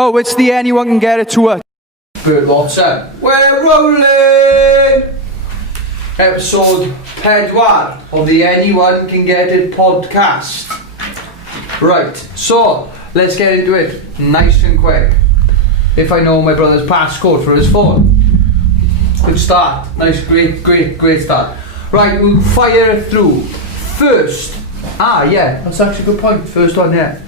Oh, it's the Anyone Can Get It tour. Bert Watson. We're rolling! Episode 4 of the Anyone Can Get It podcast. Right, so let's get into it nice and quick. If I know my brother's passcode for his phone. Good start. Nice, great start. Right, we'll fire it through. First, yeah, that's actually a good point. First one, yeah.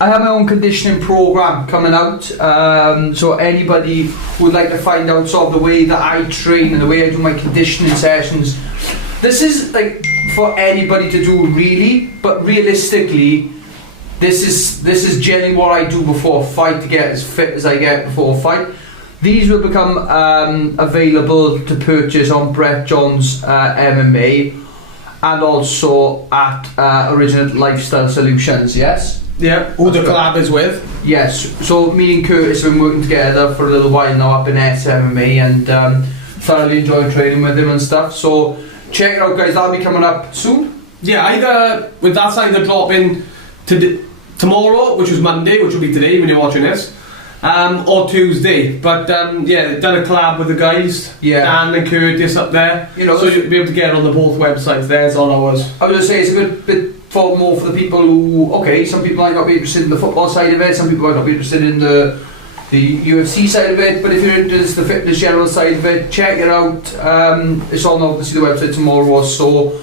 I have my own conditioning program coming out, so anybody who would like to find out sort of the way that I train and the way I do my conditioning sessions, this is like for anybody to do really, but realistically this is generally what I do before a fight to get as fit as I get before a fight. These will become available to purchase on Brett John's MMA and also at Original Lifestyle Solutions, yes? Yeah, who the collab is with. Yes, so me and Curtis have been working together for a little while now up in MMA and thoroughly enjoying training with him and stuff. So check it out, guys, that'll be coming up soon. Yeah, that's either dropping tomorrow, which was Monday, which will be today when you're watching this, or Tuesday. But yeah, done a collab with the guys, Dan and Curtis up there. You know, so you'll be able to get it on the both websites. There's on ours. I was going to say it's a bit more for the people who, some people might not be interested in the football side of it, some people might not be interested in the UFC side of it, but if you're into the fitness general side of it, check it out. It's on obviously the website tomorrow, so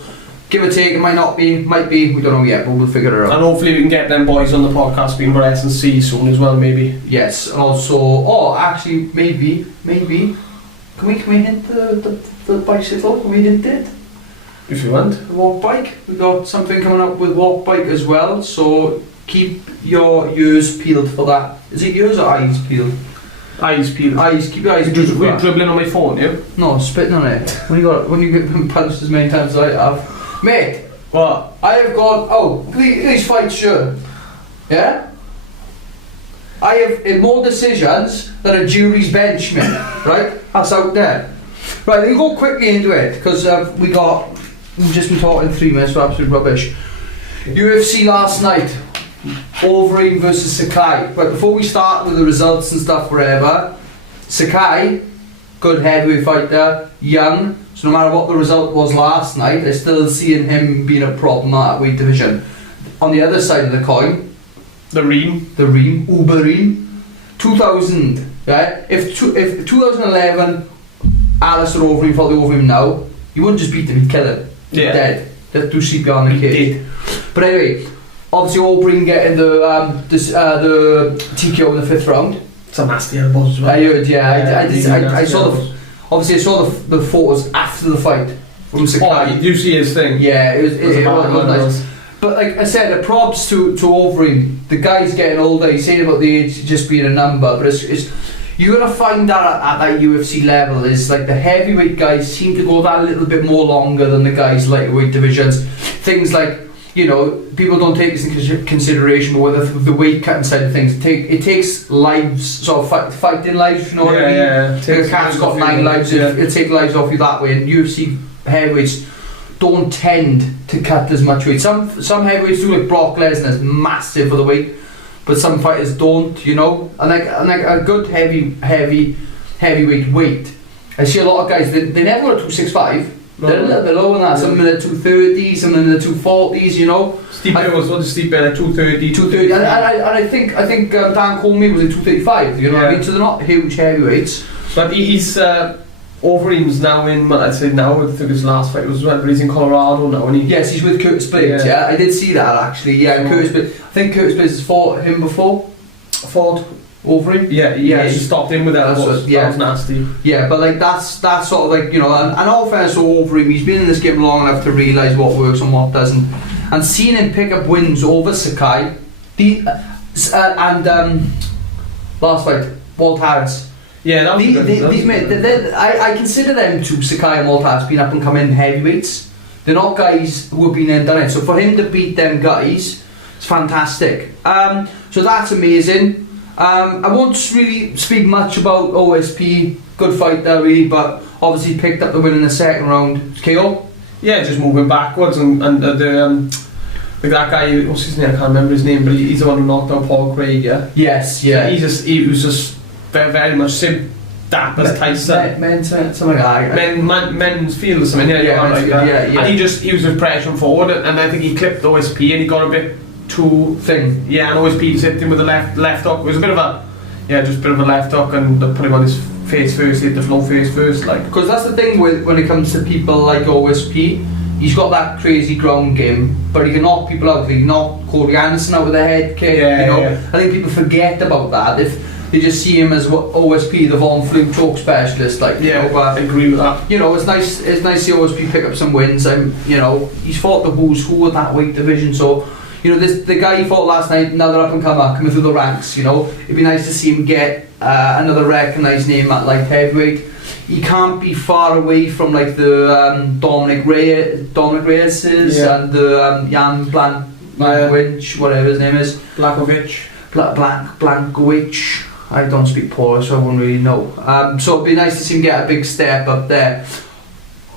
give or take, it might be, we don't know yet, but we'll figure it out. And hopefully we can get them boys on the podcast being Brett and C soon as well, maybe. Yes, and also, actually, maybe, can we hint the bicycle? Can we hint it? If you want. Walk bike. We've got something coming up with walk bike as well, so keep your ears peeled for that. Is it ears or eyes peeled? Eyes peeled. Keep your eyes peeled. You're dribbling on my phone, yeah? No, spitting on it. When you get punched as many times as I have. Mate, what? I have got, these fights sure. Yeah? I have more decisions than a jury's bench, mate. Right? That's out there. Right, we'll go quickly into it, because we've just been talking 3 minutes for absolute rubbish. UFC last night, Overeem versus Sakai. But before we start with the results and stuff, wherever, Sakai, good heavyweight fighter, young, so no matter what the result was last night, I still seeing him being a problem at that weight division. On the other side of the coin, the Reem, Ubereem, 2000, right? If 2011, Alistair Overeem fought the Overeem now, you wouldn't just beat him, you'd kill him. Yeah. Dead. They'd do CPR in the cage. But anyway, obviously Overeem getting the TKO in the 5th round. It's a nasty elbow as well. I heard, I saw the photos after the fight from Sakai. Oh, you do see his thing? Yeah, it was nice. But like I said, props to Overeem. The guy's getting older. He's saying about the age just being a number, but it's you're gonna find that at that UFC level is like the heavyweight guys seem to go that little bit more longer than the guys lightweight divisions. Things like, people don't take this into consideration, but with the weight cutting side of things, it takes lives, sort of fighting lives, if you know what I mean? Yeah. Like a cat's got 9 lives, it'll take lives off you that way, and UFC heavyweights don't tend to cut as much weight. Some heavyweights do, like Brock Lesnar's massive for the weight, but some fighters don't, and like a good heavyweight weight. I see a lot of guys, they never go to 265. They're a little bit lower than that. Some in the 230s, some in the 240s. Stipe was what Stipe at 230. 230, and I think Dan Colmy was in 235. You know what I mean? So they're not huge heavyweights. But he's Overeem's now in. I'd say now. I think his last fight was when, but he's in Colorado now, and yes, he's with Curtis Blades. Yeah, I did see that actually. Yeah, Curtis Blades. I think Curtis Blades has fought him before. Fought Overeem. Yeah, he stopped him with that. That was nasty. Yeah, but like that's sort of like, and all fairness to Overeem, he's been in this game long enough to realise what works and what doesn't, and seeing him pick up wins over Sakai, last fight, Walt Harris. Yeah, that was I consider them two, Sakai and Walt Harris, being up and coming heavyweights. They're not guys who have been there and done it. So for him to beat them guys, it's fantastic. So that's amazing. I won't really speak much about OSP, good fight there really, but obviously picked up the win in the 2nd round. KO? Yeah, just moving backwards and the Like that guy, what's his name? I can't remember his name, but he's the one who knocked out Paul Craig. Yeah. Yes. Yeah. So he was just very, very much same dapper as Tyson. Something like that. Men's field or something. Yeah. Yeah. And he was just pressing forward, and I think he clipped OSP, and he got a bit too thing. Yeah, and OSP just hit him with a left hook. It was a bit of a left hook, and put him on his face first, hit the floor face first, like. Because that's the thing when it comes to people like OSP. He's got that crazy ground game, but he can knock people out. He knocked Cody Anderson out with a head kick. I think people forget about that if they just see him as OSP, the Von Flue choke specialist. Like, but I agree with that. It's nice to see OSP pick up some wins. He's fought the who's who at that weight division. So, the guy he fought last night, another up and comer coming through the ranks. It'd be nice to see him get another recognised name at light heavyweight. He can't be far away from like the Dominic Reyes and the Jan Blankovic, whatever his name is. Blankovic. Blankovic. I don't speak Polish, so I wouldn't really know. So it'd be nice to see him get a big step up there.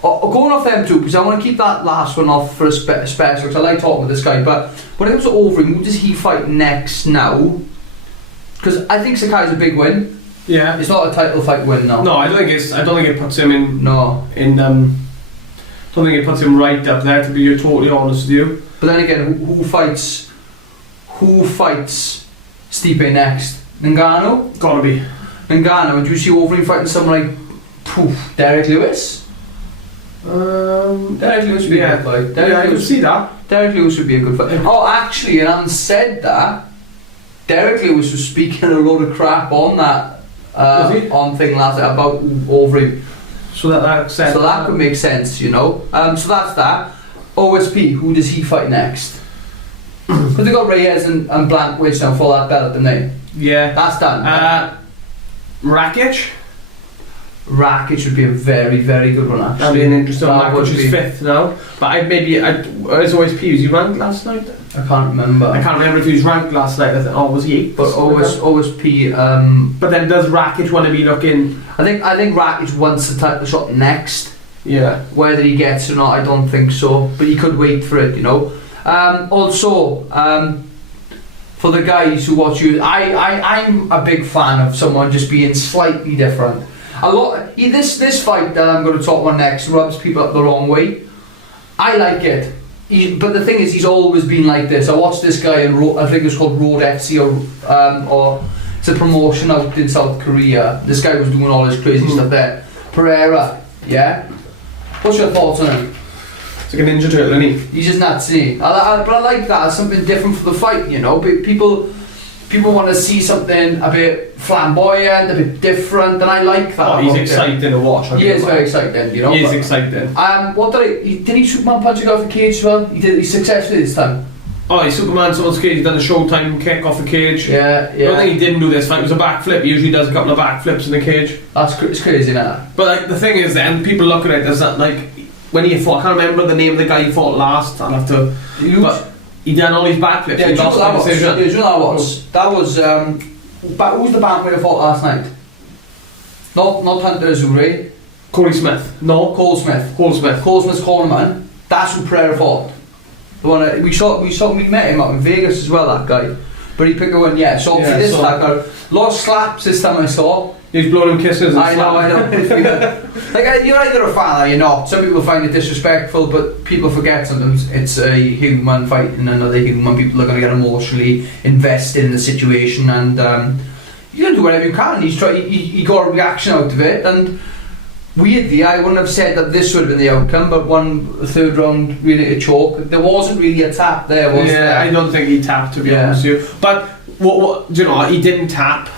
Going off them two, because I want to keep that last one off for a special, because I like talking with this guy. But when it comes to Overeem, who does he fight next now? Because I think Sakai's a big win. Yeah, it's not a title fight win now. No, I don't think it puts him in. No, don't think it puts him right up there. To be totally honest with you. But then again, who fights Stipe next? Ngannou? Gotta be Ngannou. And do you see Overeem fighting someone like Derek Lewis? Derek Lewis would be a good fight. I can see that. Derek Lewis would be a good fight. Oh, actually, and having said that, Derek Lewis was speaking a load of crap on that. On thing last night about Overeem, so that could make sense, So that's that. OSP, who does he fight next? Because they got Reyes and Blankovic now for that belt, didn't they? Yeah, that's done. Rakic would be a very, very good one. Actually, that'd be an interesting one. Rakic is 5th now, but as OSP, was he ranked last night? I can't remember if he was ranked last night. Was he 8th? But OSP. But then does Rakic want to be looking? I think Rakic wants the title shot next. Yeah. Whether he gets it or not, I don't think so. But he could wait for it, Also, for the guys who watch you, I'm a big fan of someone just being slightly different. This fight that I'm going to talk about next rubs people up the wrong way. I like it. But the thing is, he's always been like this. I watched this guy in I think it was called Road FC or it's a promotion out in South Korea. This guy was doing all this crazy stuff there. Pereira, yeah? What's your thoughts on him? It's like a Ninja Turtle, isn't he? He's just nuts, isn't he? But I like that. It's something different for the fight, People want to see something a bit flamboyant, a bit different, and I like that. Oh, he's exciting to watch. He is very exciting, He is exciting. Did he Superman punch a guy off the cage as well? He successfully this time. Oh, he Superman someone's cage. He done a Showtime kick off the cage. Yeah. I don't think he didn't do this fight. It was a backflip. He usually does a couple of backflips in the cage. It's crazy, now. But the thing is, then people look at it as that when he fought. I can't remember the name of the guy he fought last. I'll have to. But he done all his backflips. Yeah, he lost the decision. That was who was the bantamweight who fought last night? Not Hunter Azure. Corey Smith. No. Cole Smith. Cole Smith's cornerman. That's who Pereira fought. The one we met him up in Vegas as well. That guy, but he picked a win. Yeah. So this guy lost slaps this time I saw. He was blowing him kisses. I know. You're either a fan or you're not. Some people find it disrespectful, but people forget sometimes it's a human fighting another human. People are going to get emotionally invested in the situation, and you can do whatever you can. He got a reaction out of it, and weirdly, I wouldn't have said that this would have been the outcome, but the third round really a choke. There wasn't really a tap there, was there? I don't think he tapped, to be honest with you. But what he didn't tap.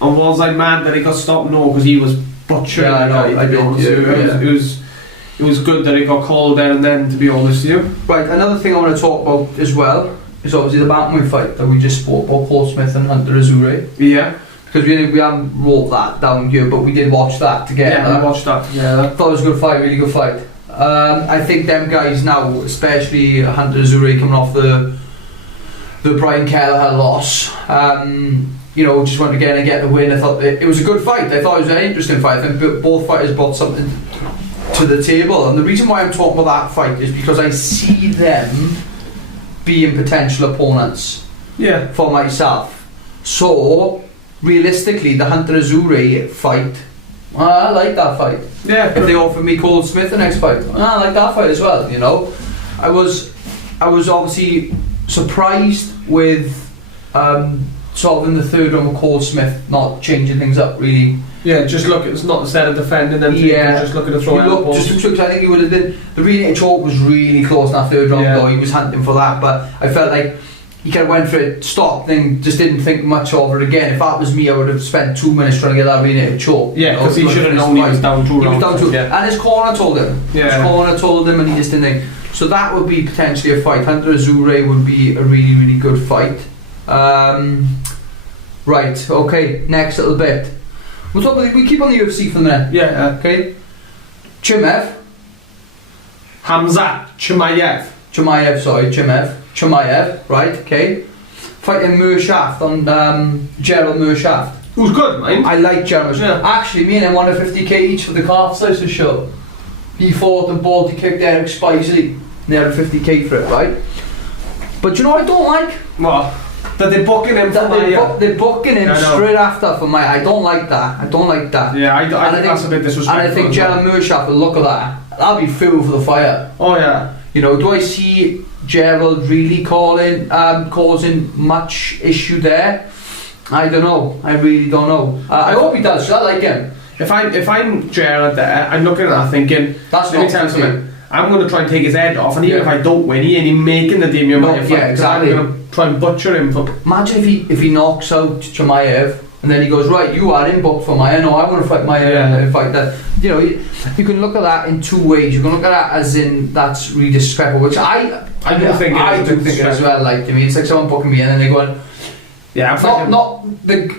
And was I mad that he got stopped? No, because he was butchered. Yeah, I did. It was good that he got called there and then, to be honest with you. Right, another thing I want to talk about as well is obviously the bantamweight fight that we just spoke about, Paul Smith and Hunter Azure. Yeah. Because we haven't wrote that down here, but we did watch that together. Yeah, we watched that together. Thought it was a good fight, really good fight. I think them guys now, especially Hunter Azure coming off the Brian Kelleher loss, just went again and get the win. I thought it was a good fight. I thought it was an interesting fight. I think both fighters brought something to the table. And the reason why I'm talking about that fight is because I see them being potential opponents for myself. So, realistically, the Hunter Azure fight, I like that fight. Yeah. If they offered me Cole Smith the next fight, I like that fight as well. You know, I was obviously surprised with sort of in the third round with Cole Smith not changing things up really. Yeah, just look. It's not instead of defending them. Just looking to throw out. Just because I think he would have been the rear choke was really close in that third round though. He was hunting for that, but I felt like he kind of went for it, stopped, then just didn't think much of it again. If that was me, I would have spent 2 minutes trying to get that rear choke. Yeah, because he should have known he was down 2 rounds. He was down 2, and his corner told him. Yeah. His corner told him, and he just didn't think. So that would be potentially a fight. Hunter Azure would be a really, really good fight. Right. Okay. Next little bit. We keep on the UFC for the minute. Yeah. Okay. Chimaev. Hamzat Chimaev. Chimaev. Right. Okay. Fighting Mershaft on Gerald Mershaft. Who's good, man? I like Gerald. Yeah. Actually, me and him wanted 50k each for the calf slicer show. He fought and Baldy kicked Eric Spicely. They had a 50k for it, right? But you know what I don't like? What? That they're booking him for they're booking him straight after for my. I don't like that. Yeah, I think that's a bit disrespectful. And I think Gerald Mershaft will look at that. That'll be fuel for the fire. Oh yeah. You know, do I see Gerald really causing much issue there? I don't know. I really don't know. I hope he does. I like him. If I'm Gerald there, I'm looking at that thinking, that's let me tell you something. I'm going to try and take his head off, and even if I don't win, he ain't making the Damian Maia fight. Yeah, exactly. I'm going to try and butcher him. Imagine if he knocks out Chimaev, and then he goes, right, you had him booked for Maia. No, I want to fight Maia and fight that. You know, you can look at that in two ways. You can look at that as in that's really disrespectful, which I do think it as well. Like, I mean, it's like someone booking me, and then they go,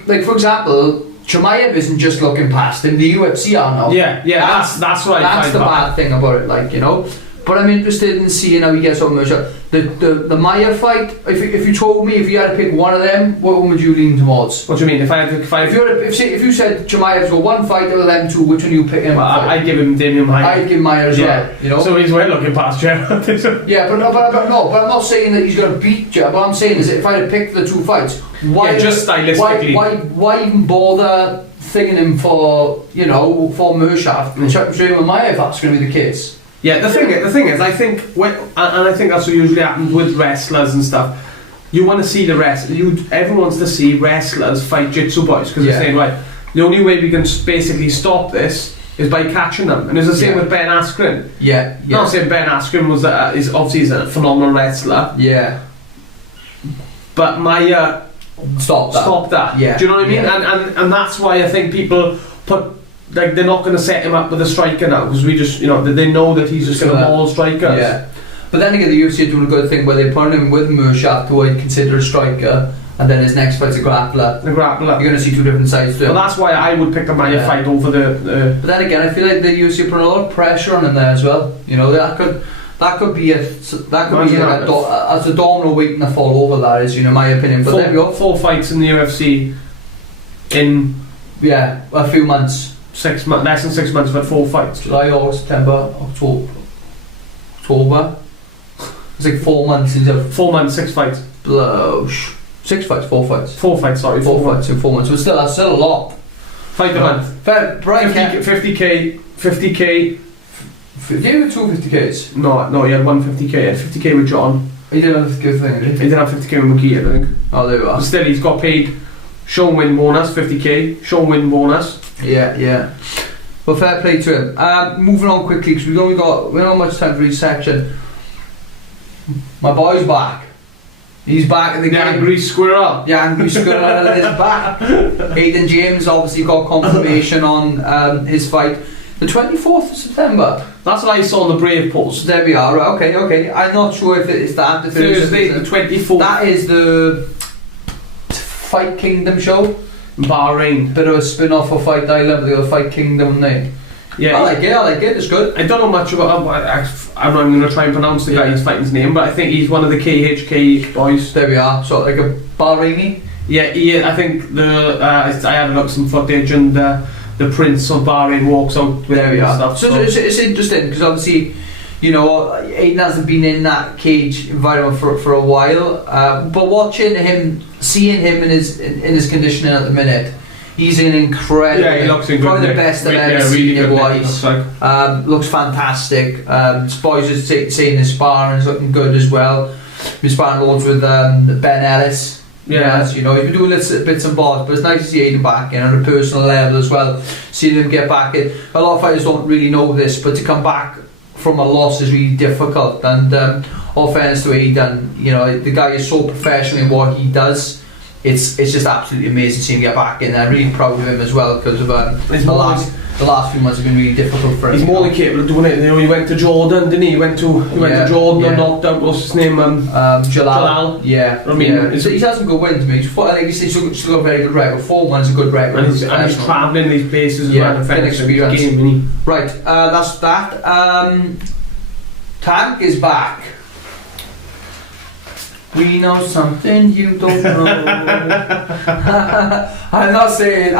like for example. Chimaev isn't just looking past him, the UFC are now. That's right. That's the bad thing about it, like, you know. But I'm interested in seeing how he gets on the Maia fight. If you told me if you had to pick one of them, what one would you lean towards? What do you mean? If you said Chimaev's got one fight out of them two, which one you pick him? I'd give him Damian Maia. I'd give Maia as well. You know. So he's well looking past Gerald. Yeah, but I'm not saying that he's going to beat Gerald. What I'm saying is, if I had picked the two fights, why just stylistically, why even bother thinking him for Mershaft and chuck him straight with Maia if that's going to be the case? Yeah, the thing is, I think I think that's what usually happens with wrestlers and stuff. You want to see the everyone wants to see wrestlers fight jitsu boys because they're saying, right, the only way we can basically stop this is by catching them, and it's the same with Ben Askren. Not saying Ben Askren is obviously a phenomenal wrestler. Yeah, but Maia stop that. Yeah, do you know what I mean? And that's why I think people put. Like, they're not going to set him up with a striker now because we just, they know that he's just going to maul strikers. Yeah. But then again, the UFC are doing a good thing where they put him with Mershaft, who I'd consider a striker, and then his next fight's a grappler. You're going to see two different sides to him. Well, that's why I would pick the Maia fight over the. But then again, I feel like the UFC put a lot of pressure on him there as well. You know, that could be as a domino waiting to fall over. That is, my opinion. But there we go. 4 fights in the UFC in a few months. 6 months, less than 6 months, but 4 fights. July, August, September, October. It's like 4 months into 4 months, 6 fights. 6 fights, 4 fights. 4 fights, sorry. 4 fights in 4 months. So that's still a lot. Fight a month. 50k. 50k. You had 2 50ks? No, he had 1 50k. He had 50k with John. He didn't have a good thing, did he? He didn't have 50k with McGee, I think. Oh, there we are. But still, he's got paid show and win bonus, 50k. Show and win bonus. Yeah. Well, fair play to him. Moving on quickly because we don't have much time for each section. My boy's back. He's back at the game. Angry Squirrel. Yeah, Angry Squirrel is back. Aiden James obviously got confirmation on his fight. The 24th of September. That's what I saw on the Brave post. There we are. Okay. I'm not sure if it's that. Thursday, the 24th. That is the Fight Kingdom show. Bahrain. Bit of a spin-off of Fight Island, the Fight Kingdom name. Yeah, I like it, it's good. I don't know much about him. I'm not going to try and pronounce the guy's fighting's name, but I think he's one of the KHK boys. There we are, so like a Bahraini? Yeah, I think I had a look at some footage and the Prince of Bahrain walks out with there we are. stuff. So it's interesting because obviously, You know, Aiden hasn't been in that cage environment for a while, but seeing him in his conditioning at the minute, he's in incredible. Yeah, he looks in good probably the nick. best I've ever Yeah, seen really him good wise. nick, Looks fantastic. Boys are saying his sparring is looking good as well. Been sparring loads with Ben Ellis. Yeah. You know, he's been doing little bits and bobs, but it's nice to see Aiden back in on a personal level as well. Seeing him get back in. A lot of fighters don't really know this, but to come back from a loss is really difficult. And all fairness to Aiden, you know, the guy is so professional in what he does. It's just absolutely amazing seeing him get back in. I'm really proud of him as well because of the last few months have been really difficult for him. He's more than capable of doing it. You know, he went to Jordan, didn't he? He went to Jordan and knocked out, what's his name? Jalal. Yeah. I mean, he's had some good wins, mate. He's still got a very good record. 4-1 is a good record. And he's travelling these places as well. Good experience. Game, right, that's that. Tank is back. We know something you don't know. I'm not saying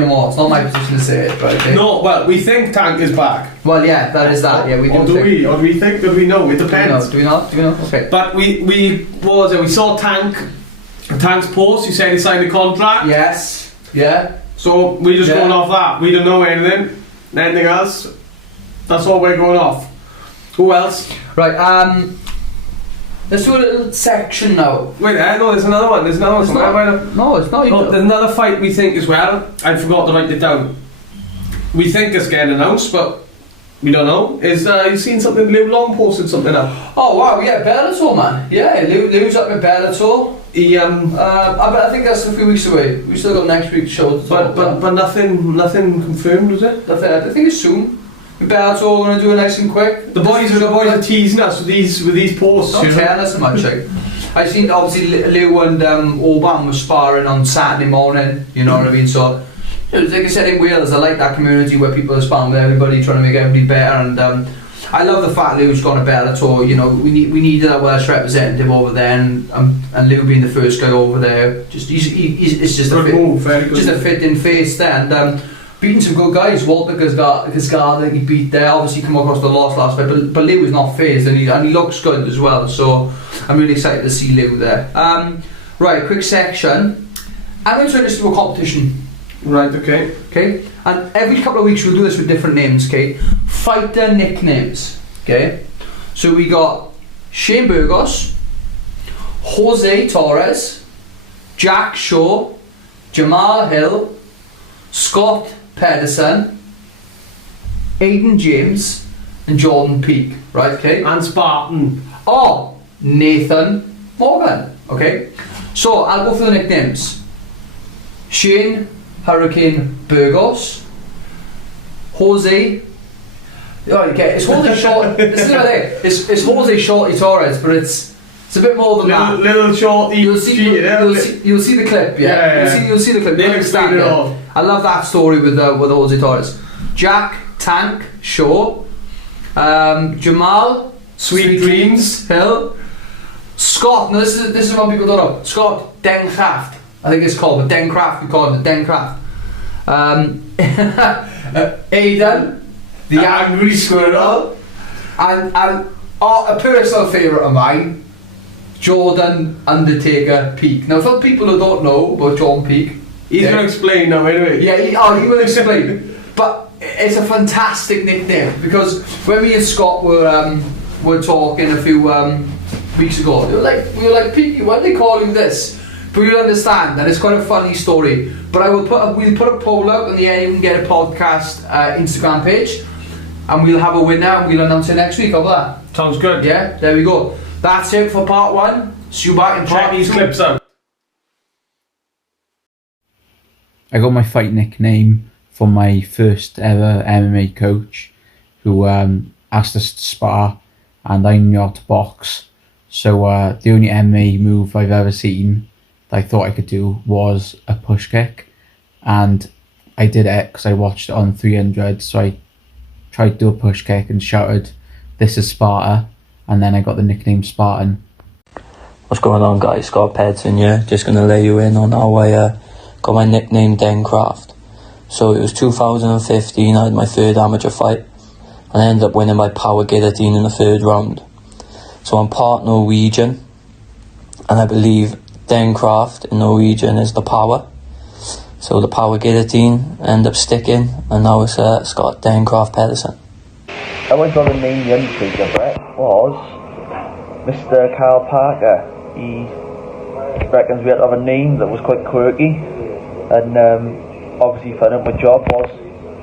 no more. It's not my position to say it, but okay. No, well, we think Tank is back. Well, yeah, that is that. Yeah, we do. Or do we think that we know? It depends. Do we not? Okay. But we what was it? We saw Tank's post. He said he signed a contract. Yes. Yeah. So we just going off that. We don't know anything else. That's all we're going off. Who else? Right. Let's do a little section now. Wait, no, there's another one. No, it's not. There's another fight we think as well. I forgot to write it down. We think it's getting announced, but we don't know. You seen something? Liu Long posted something up. Oh wow, yeah, Bellator, man. Yeah, Liu's up at Bellator. I think that's a few weeks away. We still got next week's show. But nothing confirmed, was it? I think it's soon. Bellator going to do it nice and quick. The boys are teasing us with these posts. Not telling us much. I seen obviously Liu and Oban were sparring on Saturday morning. You know what I mean? So, like I said, in Wales, I like that community where people are sparring with everybody, trying to make everybody better. And I love the fact Liu's gone to Bellator. You know, we needed a Welsh representative over there, and Liu being the first guy over there, it's just a fitting face there. And beating some good guys. Walter Casgada, he beat there. Obviously, come across the loss last fight, but Liu is not phased, and he looks good as well. So I'm really excited to see Liu there. Right, quick section. I'm going to turn this into a competition. Right. Okay. Okay. And every couple of weeks we'll do this with different names. Okay. Fighter nicknames. Okay. So we got Shane Burgos, Jose Torres, Jack Shaw, Jamal Hill, Scott Pedersen, Aiden James, and Jordan Peak, right? Okay. And Spartan. Or Nathan Morgan. Okay. So I'll go for the nicknames. Shane Hurricane Burgos, Jose. Oh, okay, it's Jose Short. This is what I think. It's Jose Shorty Torres, but it's a bit more than that. Little shorty. You'll see the clip. Yeah. You'll see the clip. I love that story with Jose Torres. Jack Tank Shaw, Jamal Sweet Dreams Hill, Scott. Now this is what people don't know. Scott Dencraft, I think it's called, but Dencraft, we call it Dencraft. Aidan, the Angry Squirrel, and a personal favourite of mine, Jordan Undertaker Peak. Now, for people who don't know about Jordan Peak, he's going to explain now anyway. Yeah, he will explain. But it's a fantastic nickname because when me and Scott were talking a few weeks ago, we were like, Peaky, why do they call him this? But you'll understand, and it's quite a funny story. But we'll put a poll out on the Anyone Get a Podcast Instagram page, and we'll have a winner and we'll announce it next week. How about that? Sounds good. Yeah, there we go. That's it for part 1. See you back in part 2. Check these clips out. I got my fight nickname from my first ever MMA coach, who asked us to spar, and I knew how to box. So the only MMA move I've ever seen that I thought I could do was a push kick, and I did it because I watched it on 300. So I tried to do a push kick and shouted, "This is Sparta," and then I got the nickname Spartan. What's going on, guys? Scott Pedersen here. Just going to let you in on how I got my nickname Dencraft. So it was 2015, I had my third amateur fight. and I ended up winning by power guillotine in the 3rd round. So I'm part Norwegian, and I believe Dencraft in Norwegian is the power. So the power guillotine ended up sticking, and now it's Scott Dencraft Pedersen. How I got the name The Undertaker, Brett, was Mr. Carl Parker. He reckons we had to have a name that was quite quirky, and obviously found out my job was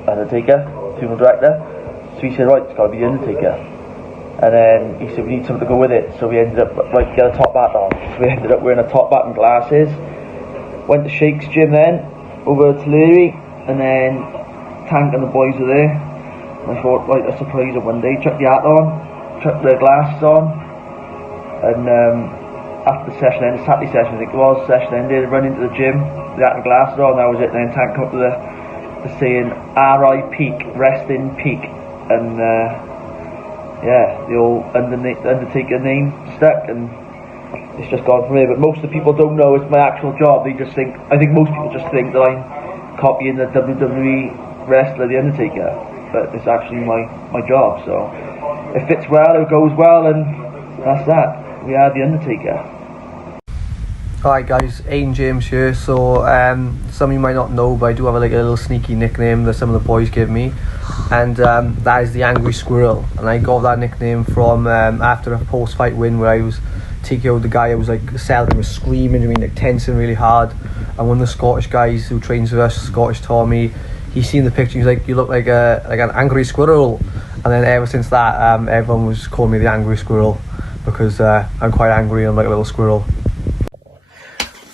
Undertaker, funeral director. So he said, right, it's got to be The Undertaker. And then he said, we need something to go with it. So we ended up, right, get a top hat on. So we ended up wearing a top hat and glasses. Went to Shake's gym then, over to Leary, and then Tank and the boys were there. And I thought, right, let's surprise her one day. Chuck the hat on, chuck the glasses on, and after the session ended, Saturday session I think it was, session ended, run into the gym, the hat and glasses on, that was it. And then Tank come up to the saying, R.I. Peak, rest in peak. And yeah, the old Undertaker name stuck, and it's just gone from there. But most of the people don't know it's my actual job. They just think, I think most people just think that I'm copying the WWE wrestler, The Undertaker, but it's actually my job. So it fits well, it goes well, and that's that. We are The Undertaker. Hi guys, Aiden James here. So some of you might not know, but I do have a little sneaky nickname that some of the boys give me, and that is the Angry Squirrel. And I got that nickname from after a post-fight win where I was taking out the guy. I was like Seldon was screaming, like tensing really hard, and one of the Scottish guys who trains with us, Scottish Tommy, he seen the picture. He's like, you look like an angry squirrel. And then ever since that, everyone was calling me the Angry Squirrel because I'm quite angry. I'm like a little squirrel.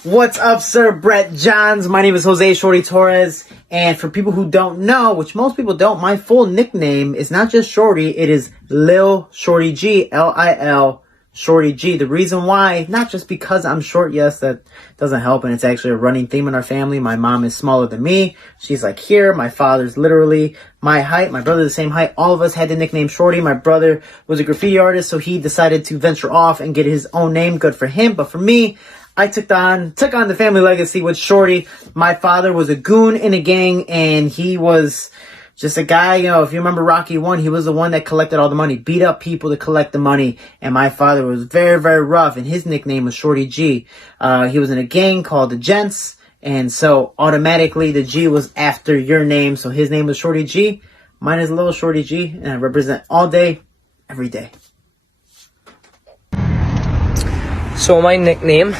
What's up, Sir Brett Johns? My name is Jose Shorty Torres, and for people who don't know, which most people don't, my full nickname is not just Shorty, it is Lil Shorty G, L-I-L Shorty G. The reason why, not just because I'm short, yes, that doesn't help, and it's actually a running theme in our family. My mom is smaller than me. She's like here. My father's literally my height. My brother's the same height. All of us had the nickname Shorty. My brother was a graffiti artist, so he decided to venture off and get his own name. Good for him. But for me, I took on the family legacy with Shorty. My father was a goon in a gang, and he was just a guy, you know, if you remember Rocky 1, he was the one that collected all the money, beat up people to collect the money. And my father was very, very rough, and his nickname was Shorty G. He was in a gang called the Gents, and so automatically the G was after your name. So his name was Shorty G. Mine is Little Shorty G, and I represent all day, every day. So my nickname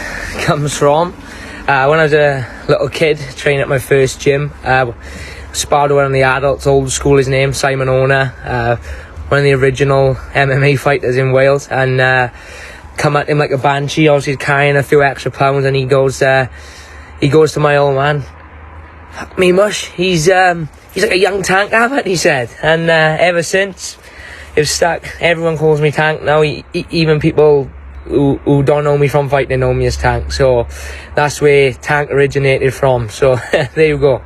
comes from when I was a little kid training at my first gym. Sparred with one of the adults, old school, his name Simon Owner, one of the original MMA fighters in Wales, and come at him like a banshee. Obviously carrying a few extra pounds, and he goes to my old man, "Fuck me mush, he's like a young Tank Abbott," he said. And ever since it was stuck. Everyone calls me Tank now. Even people who don't know me from fighting know me as Tank. So that's where Tank originated from. So there you go.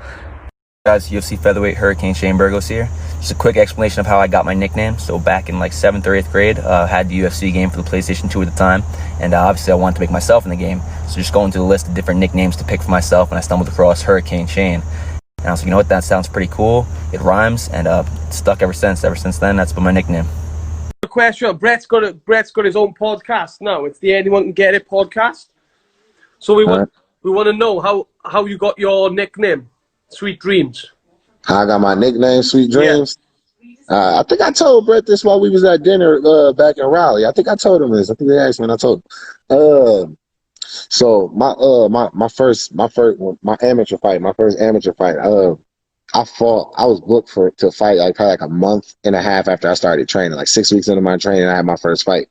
Guys, UFC featherweight Hurricane Shane Burgos here. Just a quick explanation of how I got my nickname. So back in like 7th or 8th grade, had the UFC game for the PlayStation 2 at the time, and obviously I wanted to make myself in the game. So just going through the list of different nicknames to pick for myself, and I stumbled across Hurricane Shane. And I was like, you know what, that sounds pretty cool. It rhymes, and it's stuck ever since. Ever since then, that's been my nickname. A question: Brett's got his own podcast now. It's the Anyone Can Get It podcast. So we want to know how you got your nickname, Sweet Dreams. How I got my nickname, Sweet Dreams. Yeah. I think I told Brett this while we was at dinner back in Raleigh. I think I told him this. I think they asked me, and I told him. So my first amateur fight, I was booked to fight like probably like a month and a half after I started training. Like 6 weeks into my training, I had my first fight.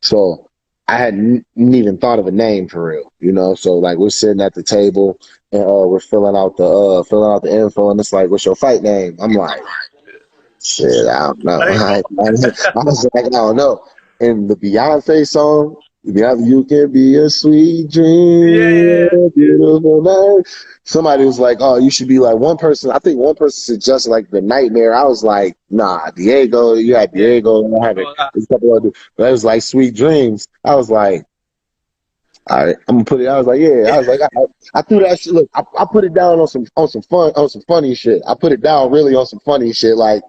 So I hadn't even thought of a name for real, you know. So like we're sitting at the table and we're filling out the info, and it's like, "What's your fight name?" I'm like, "Shit, I don't know." I was like, "I don't know." And the Beyonce song, "You Can Be a Sweet Dream, Beautiful Night." Somebody was like, "Oh, you should be like one person." I think one person suggested like The Nightmare. I was like, "Nah, Diego." You had Diego, and I had a couple other. But it was like Sweet Dreams. I was like, all right, I'm gonna put it. I was like, yeah. I was like, I threw that shit. Look, I put it down on some funny shit. I put it down really on some funny shit. Like,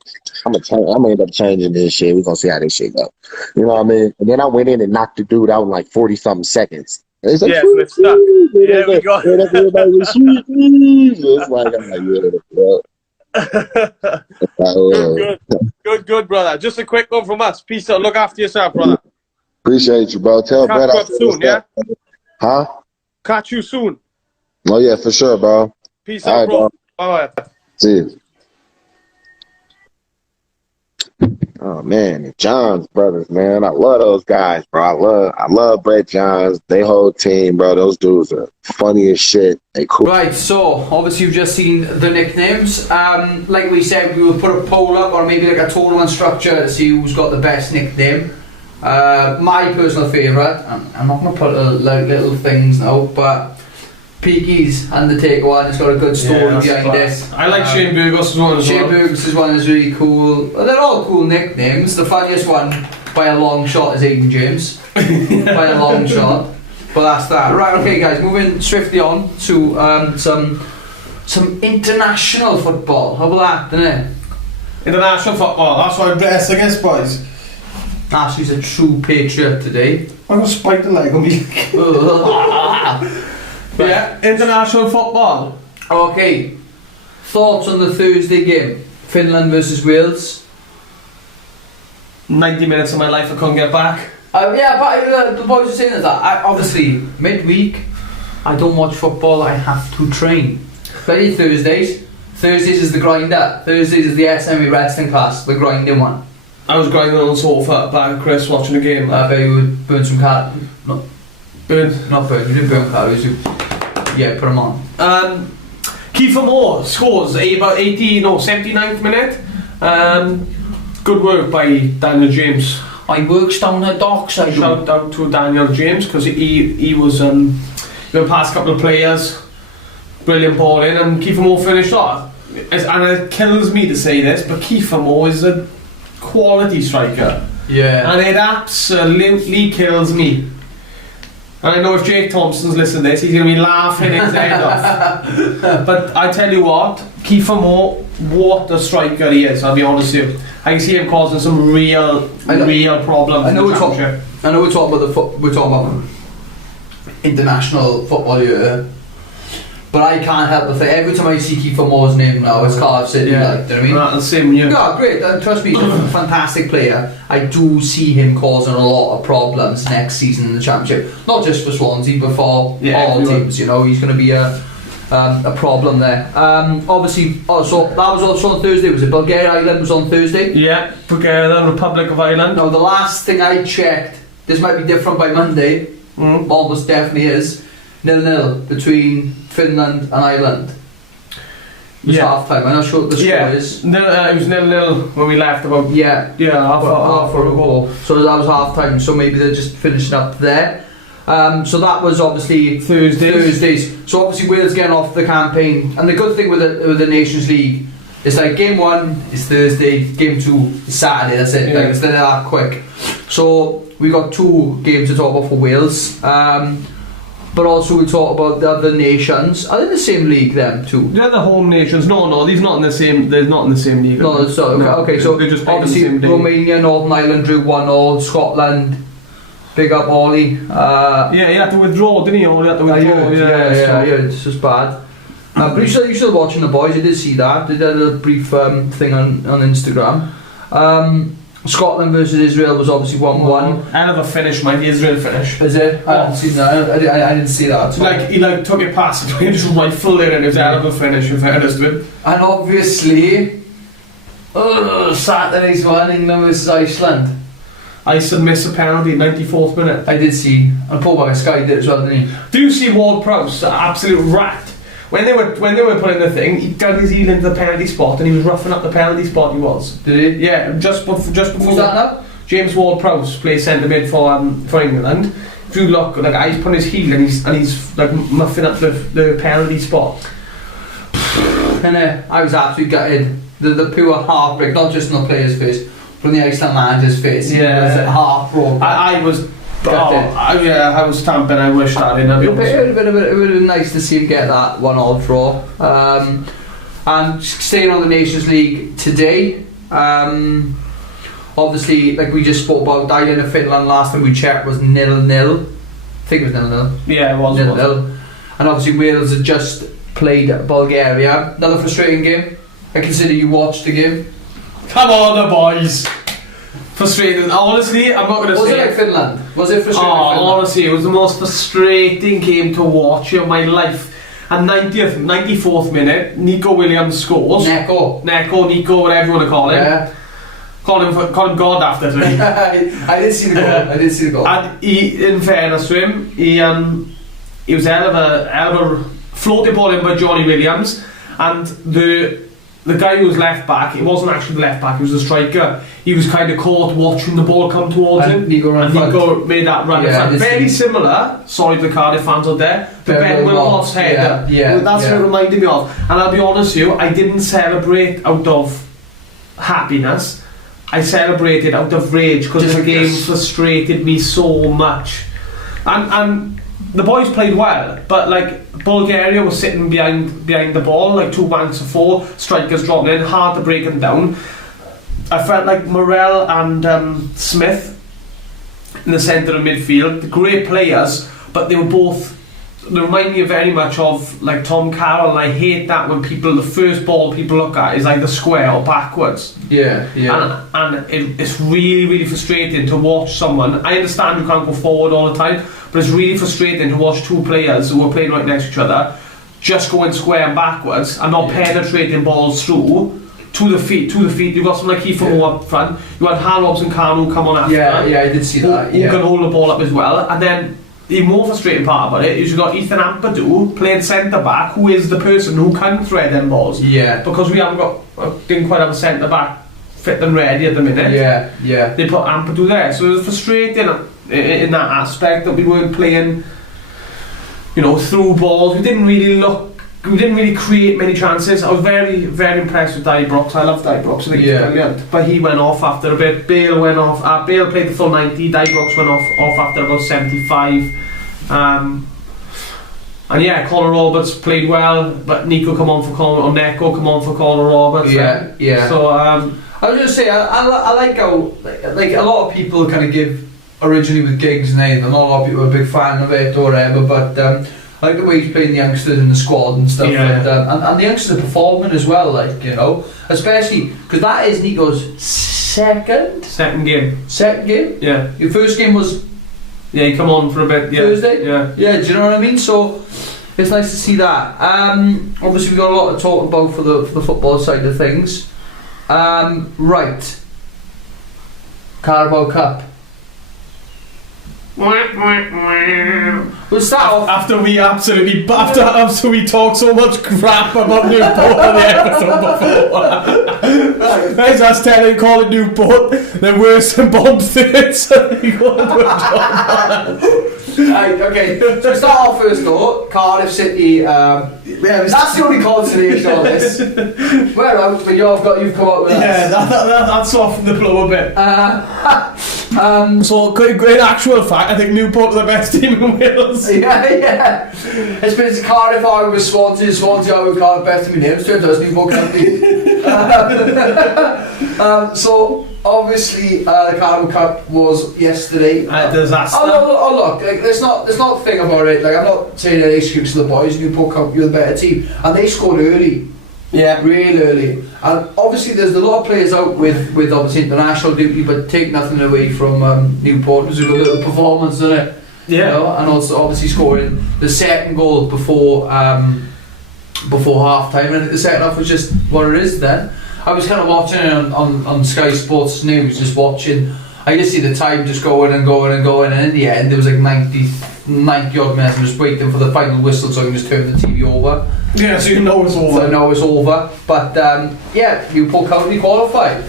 I'm gonna end up changing this shit. We're gonna see how this shit go. You know what I mean? And then I went in and knocked the dude out in like 40-something seconds. And it's like, Yeah, so it's stuck. Yeah, we got. Everybody was sweet. It's like, I'm like, Good, brother. Just a quick one from us. Peace out. Look after yourself, brother. Appreciate you, bro. Tell Brett Catch you up soon, yeah? Huh? Catch you soon. Oh, yeah, for sure, bro. Peace out, bro. Bye-bye. See you. Oh man, the Johns brothers, man. I love those guys, bro. I love Brett Johns. They whole team, bro. Those dudes are funny as shit. They cool. Right, so obviously you've just seen the nicknames. Like we said, we will put a poll up or maybe like a tournament structure to see who's got the best nickname. My personal favourite, I'm not going to put like little things now, but Peaky's Undertaker one, it's got a good story behind it. I like Shane Burgos' one as well. Shane Burgos' one is really cool. Well, they're all cool nicknames. The funniest one by a long shot is Aiden James. By a long shot. But that's that. Right, okay guys, moving swiftly on to some international football. How about that, innit? International football, that's what I'm dressed against, boys. Ashley's a true patriot today. I'm going to spike the leg on me. Yeah, international football. Okay, thoughts on the Thursday game? Finland versus Wales. 90 minutes of my life I couldn't get back. Yeah, but the boys are saying that obviously midweek I don't watch football, I have to train. Very Thursdays is the grinder. Thursdays is the SME wrestling class, the grinding one. I was grinding on the sofa back at Chris watching the game. I bet you would burn some calories. Not burn, you didn't burn calories. Yeah, put them on. Kiefer Moore scores about 79th minute. Good work by Daniel James. I works down the docks. Shout out to Daniel James because he was past couple of players, brilliant ball in, and Kiefer Moore finished off. And it kills me to say this, but Kiefer Moore is a quality striker. Yeah. And it absolutely kills me. And I know if Jake Thompson's listening to this, he's going to be laughing his head off. But I tell you what, Kiefer Moore, what a striker he is, I'll be honest with you. I can see him causing some real problems. I know we're talking about international football here, but I can't help but think every time I see Kiefer Moore's name now, it's Cardiff City. Yeah. Like, do you know what I mean? The same, yeah. No, great. Trust me, he's a fantastic player. I do see him causing a lot of problems next season in the Championship. Not just for Swansea, but for all teams. You know, he's going to be a problem there. Obviously, so that was also on Thursday. Was it Bulgaria Ireland was on Thursday? Yeah, Bulgaria and Republic of Ireland. Now, the last thing I checked, this might be different by Monday. Almost definitely is 0-0 between Finland and Ireland. It was half time. I'm not sure what the score is. It was 0-0 when we left about half hour ago. So that was half time. So maybe they're just finishing up there. So that was obviously Thursdays. So obviously Wales getting off the campaign, and the good thing with the Nations League is like game 1 is Thursday, game 2 is Saturday. That's it. Like it's that quick. So we got 2 games to talk about for Wales. But also we talk about the other nations. Are they in the same league then too? They're the home nations. No, these not in the same. They're not in the same league. No, so okay. So they just obviously Romania, Northern Ireland drew 1-1. Scotland, big up Ollie. He had to withdraw, didn't he? Ollie had to withdraw. Yeah, it's just bad. But you're still watching the boys. I did see that. They did a brief thing on Instagram. Scotland versus Israel was obviously 1-1. Hell of a finish, man. The Israel finish. Is it? I haven't seen that. I didn't see that. So he took it past it, just rifled it, and it was a hell of a finish, in fairness to him. And obviously, Saturday's one, England versus Iceland. Iceland missed a penalty, 94th minute. I did see, and Paul Sky did as well, didn't he? Do you see Ward Prowse, the absolute rat? When they were putting the thing, he dug his heel into the penalty spot and he was roughing up the penalty spot. He was. Did he? Yeah, just before. Who's that now? James Ward-Prowse plays centre mid for England. If you look, like he's putting his heel and he's like muffing up the penalty spot. And I was absolutely gutted. The pure heartbreak, not just on the player's face, but on the Iceland manager's face. Yeah, it was heartbroken. I was I was stamping. I wish that in. It would have been nice to see him get that 1-1 draw. And staying on the Nations League today, obviously, like we just spoke about, Ireland and Finland last time we checked was 0-0. I think it was 0-0. Yeah, it was 0-0. And obviously Wales had just played Bulgaria. Another frustrating game. I consider you watched the game. Come on, the boys. Frustrating. Honestly, I'm not going to say. Was it like Finland? Was it frustrating? Honestly, it was the most frustrating game to watch in my life. And 94th minute, Nico Williams scores. Nico, whatever you want to call him. Yeah. Call him God after me. I did see the goal. And he, in fairness to him, he was a hell of a floated ball in by Johnny Williams, and the guy who was left back, it wasn't actually the left back, it was the striker. He was kind of caught watching the ball come towards him, and Nico made that run. Yeah, very similar. Sorry to the Cardiff fans out there. The Ben Wilmots header. That's what it reminded me of. And I'll be honest with you, I didn't celebrate out of happiness. I celebrated out of rage because the game frustrated me so much. And the boys played well, but like Bulgaria was sitting behind the ball, like 2 banks of 4, strikers dropping in, hard to break them down. I felt like Morel and Smith in the centre of midfield, great players, but they remind me very much of like Tom Carroll, and I hate that when the first ball people look at is like the square or backwards. Yeah. And it's really, really frustrating to watch someone. I understand you can't go forward all the time, but it's really frustrating to watch 2 players who are playing right next to each other just going square and backwards and not penetrating balls through to the feet. You've got someone like Keith Moore up front. You had Harlobs and Kanu come on after. Yeah, I did see that. Who can hold the ball up as well. And then the more frustrating part about it is you've got Ethan Ampadu playing centre back, who is the person who can thread them balls. Yeah. Because we didn't quite have a centre back fit and ready at the minute. Yeah. They put Ampadu there, so it was frustrating in that aspect that we weren't playing, through balls. We didn't really create many chances. I was very, very impressed with Dai Brooks. I love Dai Brooks. I think he's brilliant. But he went off after a bit. Bale went off. Bale played the full 90. Dai Brooks went off after about 75. And yeah, Conor Roberts played well, but Neko come on for Conor Roberts. Yeah. So I was going to say, I like how like a lot of people kind of give originally with Giggs name, and not a lot of people are a big fan of it or whatever, but I like the way he's playing the youngsters in the squad and stuff, and the youngsters are performing as well, especially because that is Nico's second game. Yeah. Your first game was he come on for a bit. Thursday. Yeah. Do you know what I mean? So it's nice to see that. Obviously we've got a lot to talk about for the football side of things. Right. Carabao Cup. We'll start off after we talk so much crap about Newport in the episode before. There's us calling Newport they're worse than Bond Thirds. Okay, so start off first though. Cardiff City. That's the only consolation on this. We're out, but you've come out with us. Yeah, that softened the blow a bit. So, in actual fact, I think Newport are the best team in Wales. Yeah. It's been Cardiff out with Swansea out with Cardiff, best team in Wales. Turns out Newport can't be. So obviously the Carabao Cup was yesterday. A disaster. Oh look, like, there's not a thing about it. Like I'm not saying any excuse to the boys. Newport Cup, you're the better team, and they scored early. Yeah, real early. And obviously there's a lot of players out with obviously international duty, but take nothing away from Newport. It was a good little performance, isn't it? Yeah. And also obviously scoring the second goal before half time, and the second half was just what it is then. I was kind of watching it on Sky Sports News, just watching. I just see the time just going, and in the end there was like 90 odd minutes. I'm just waiting for the final whistle so I can just turn the TV over. Yeah, so you know it's over. So I know it's over. But Newport County qualified.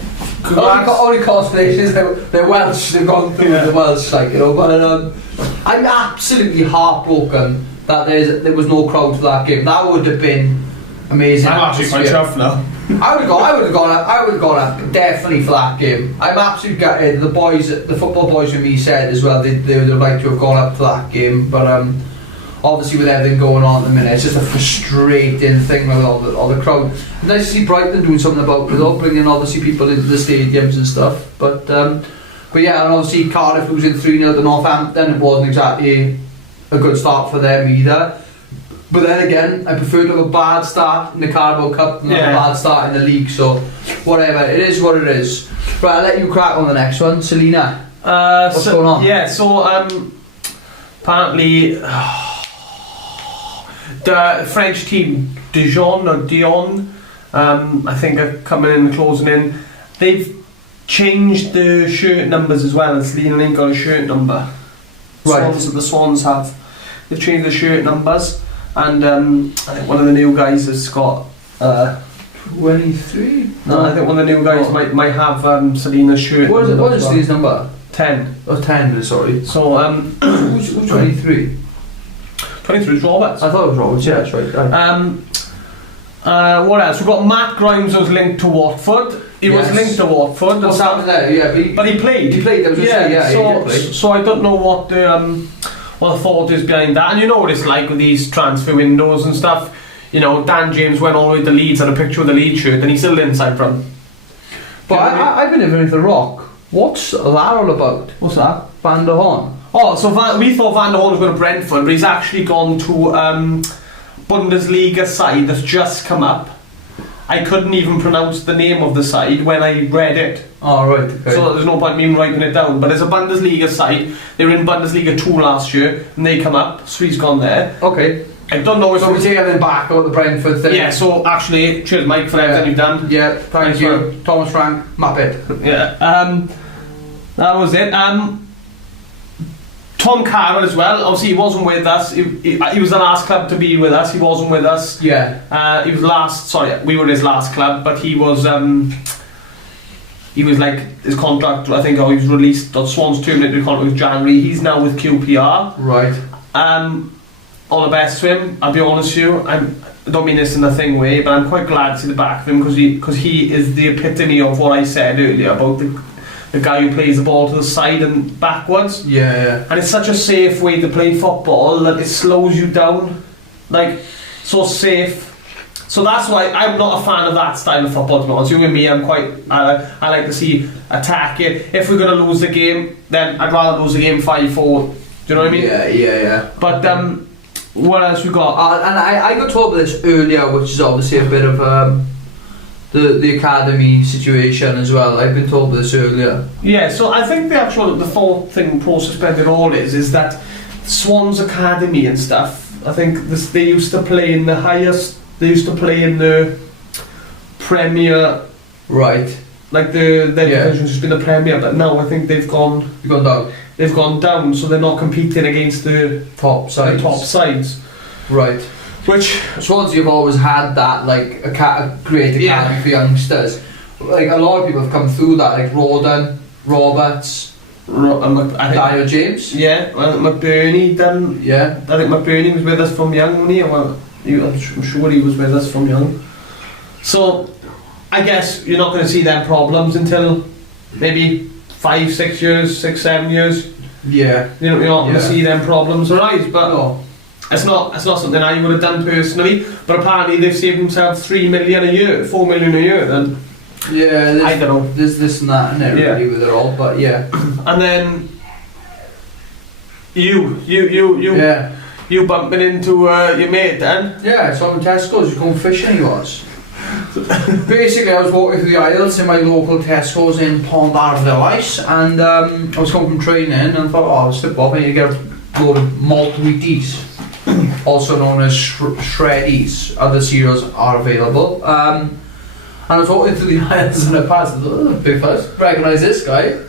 Only consolation is they're Welsh. They've gone through the Welsh, But I'm absolutely heartbroken that there was no crowd for that game. That would have been amazing. I'm actually quite chuffed now. I would have gone up definitely for that game. I'm absolutely gutted. The football boys with me said as well they would have liked to have gone up for that game, but obviously with everything going on at the minute, it's just a frustrating thing with all the crowd. It's nice to see Brighton doing something about it, though, bringing obviously people into the stadiums and stuff. But yeah, and obviously Cardiff losing 3-0 to Northampton, it wasn't exactly a good start for them either. But then again, I prefer to have a bad start in the Carabao Cup than a bad start in the league, so whatever, it is what it is. Right, I'll let you crack on the next one. Selena, what's going on? Yeah, so apparently the French team, Dijon, I think are coming in, closing in. They've changed the shirt numbers as well, and Selena ain't got a shirt number. Right. The Swans have. They've changed the shirt numbers. And I think one of the new guys has got 23? No, I think one of the new guys might have Selena's shirt. What is Selena's number? 10. Oh, 10, sorry. So, who's 23? 23 is Roberts. I thought it was Roberts, yeah, that's right. What else? We've got Matt Grimes who's linked to Watford. He was linked to Watford. What's happened there? Yeah, but he played. He played, I was going to say, yeah, he did play. So I don't know what the thought is behind that. And you know what it's like with these transfer windows and stuff. You know, Dan James went all the way to Leeds, had a picture of the Leeds shirt, and he's still inside front. But I've been living with The Rock. What's that all about? What's that? Van der Horn. Oh, so we thought Van der Horn was going to Brentford, but he's actually gone to Bundesliga side that's just come up. I couldn't even pronounce the name of the side when I read it. Oh, right, okay. So there's no point me writing it down. But there's a Bundesliga side. They were in Bundesliga 2 last year, and they come up, so he's gone there. Okay. I don't know if... So we take everything back about the Brentford thing. Yeah, so actually, cheers Mike for everything you've done. Yeah, thank you. Thomas Frank, Muppet. Yeah, that was it. Tom Carroll as well. Obviously, he wasn't with us. He was the last club to be with us. He wasn't with us. Yeah. He was last. Sorry, we were his last club, but he was. He was like his contract. I think. He was released. Swans terminated his contract with January. He's now with QPR. Right. All the best to him. I'll be honest with you. I don't mean this in a thing way, but I'm quite glad to see the back of him because he is the epitome of what I said earlier about the guy who plays the ball to the side and backwards. Yeah. And it's such a safe way to play football that it slows you down. Like, so safe. So that's why I'm not a fan of that style of football, to be honest. You and me, I like to see attack it. If we're going to lose the game, then I'd rather lose the game 5-4. Do you know what I mean? Yeah. But, what else we got? And I got told about this earlier, which is obviously a bit of the academy situation as well. I've been told this earlier. Yeah, so I think the thought thing process behind it all is that Swans Academy and stuff, I think they used to play in the highest, they used to play in the Premier. Right. Like their division's just been the Premier, but now I think they've gone down. They've gone down, so they're not competing against the top sides. Right. Which Swansea have always had that, like a great academy for youngsters. Like a lot of people have come through that, like Roden, Roberts, Daniel James. Yeah, well, McBurney done. Yeah, I think McBurney was with us from young, wasn't he? Well, I'm sure he was with us from young. So I guess you're not going to see them problems until maybe 5, 6 years, 6, 7 years. Yeah, you're not going to see them problems arise, but. No. It's not something I would have done personally, but apparently they've saved themselves 3 million a year, 4 million a year. Then I don't know. There's this and that in there really with it all, but yeah. And then you bumping into your mate then? Yeah, so I'm in Tesco's. He's going fishing. He was. Basically, I was walking through the aisles in my local Tesco's in Pont Arvelice, and I was coming from training, and I thought, I'll slip off. I need to get a load of malt wheaties. Also known as shreddies. Other cereals are available. And I was walking through the aisles and I passed. I thought, big first, recognise this guy.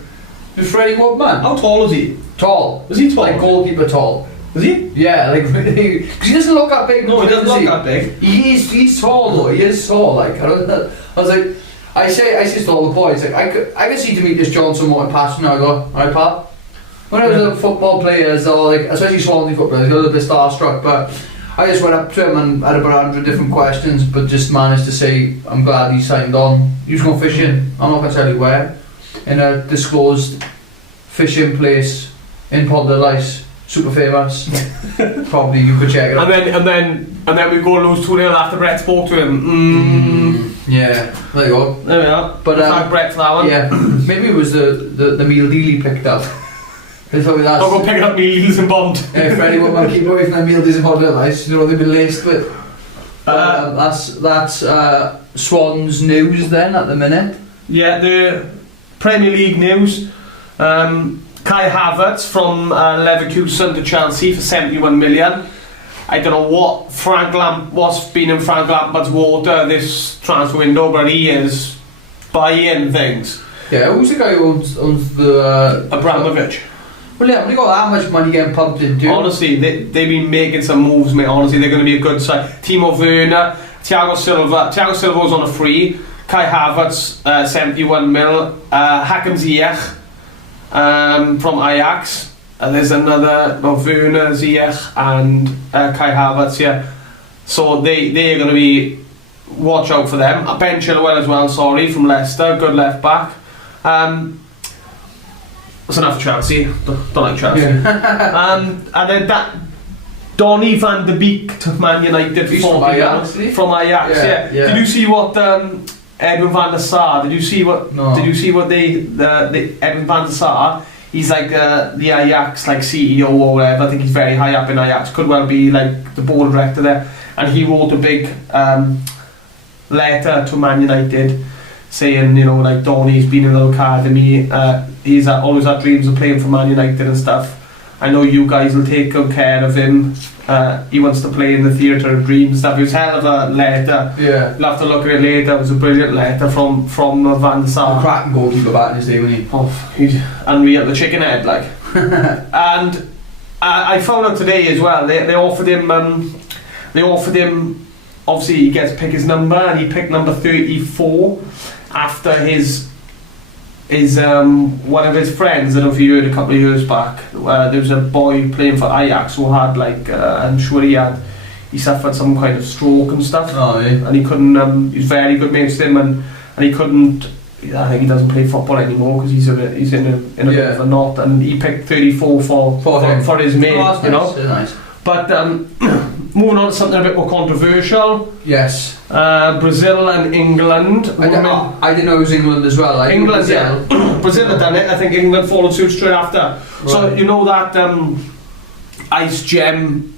It's Freddie Woodman. How tall is he? Tall. Is he tall? Like goalkeeper tall. Is he? Yeah, like really. Because he doesn't look that big. No, he doesn't look that big. He's tall though. He is tall. Like I was like, I say to all the boys, like I could see Demetrius Johnson walking past me. I go, alright, pal. When I was a football players, or like especially Swansea footballers, I got a bit starstruck, but I just went up to him and had about 100 different questions, but just managed to say, I'm glad he signed on. He was going fishing, I'm not going to tell you where, in a disclosed fishing place in Pont de Lice, super famous. Probably you could check it out. And then we go lose 2-0 after Brett spoke to him. Yeah, there you go. There we are. But thank Brett for that one. Yeah, maybe it was the meal deal he picked up. I'll go picking up meal deals in Bond. Yeah, for anyone want to keep away from the meal deals in Pont de Lice, you know they've been laced with. That's Swans news then at the minute. Yeah, the Premier League news. Kai Havertz from Leverkusen to Chelsea for 71 million. I don't know what's been in Frank Lampard's water this transfer window, but he is buying things. Yeah, who's the guy who owns the Abramovich? Well, yeah, we got that much money getting pumped into. Honestly, they've been making some moves, mate. Honestly, they're going to be a good side. Timo Werner, Thiago Silva. Thiago Silva was on a free. Kai Havertz, 71 mil. Hakim Ziyech from Ajax. There's another Werner, Ziyech, and Kai Havertz. Yeah, so they're going to be. Watch out for them. Ben Chilwell as well. Sorry, from Leicester, good left back. That's enough for Chelsea. Don't like Chelsea. Yeah. And then that Donny van de Beek to Man United from Ajax. From Ajax, yeah. Did you see what Edwin van der Sar? Did you see what? No. Did you see what the Edwin van der Sar? He's like the Ajax like CEO or whatever. I think he's very high up in Ajax. Could well be like the board director there. And he wrote a big letter to Man United, saying, you know, like Donny's been in the academy, he's always had dreams of playing for Man United and stuff. I know you guys will take good care of him. He wants to play in the theatre of dreams and stuff. It was a hell of a letter. Yeah. You'll have to look at it later. It was a brilliant letter from Van der Sar. Cracking goalkeeper back in his day, wasn't he? Oh, he's unreal, the chicken head, like. And I found out today as well, they offered him, obviously he gets to pick his number, and he picked number 34 after his one of his friends. I don't know if you heard a couple of years back, there was a boy playing for Ajax who had like I'm sure he suffered some kind of stroke and stuff. Oh, yeah. And he couldn't he's very good mates with him, and he couldn't, I think he doesn't play football anymore because he's in a bit of a knot, and he picked 34 for his mate. Oh, you know, nice. But moving on to something a bit more controversial. Yes. Brazil and England. I didn't know it was England as well. England, yeah. Brazil had done it. I think England followed suit straight after. Right. So you know that Ice Gem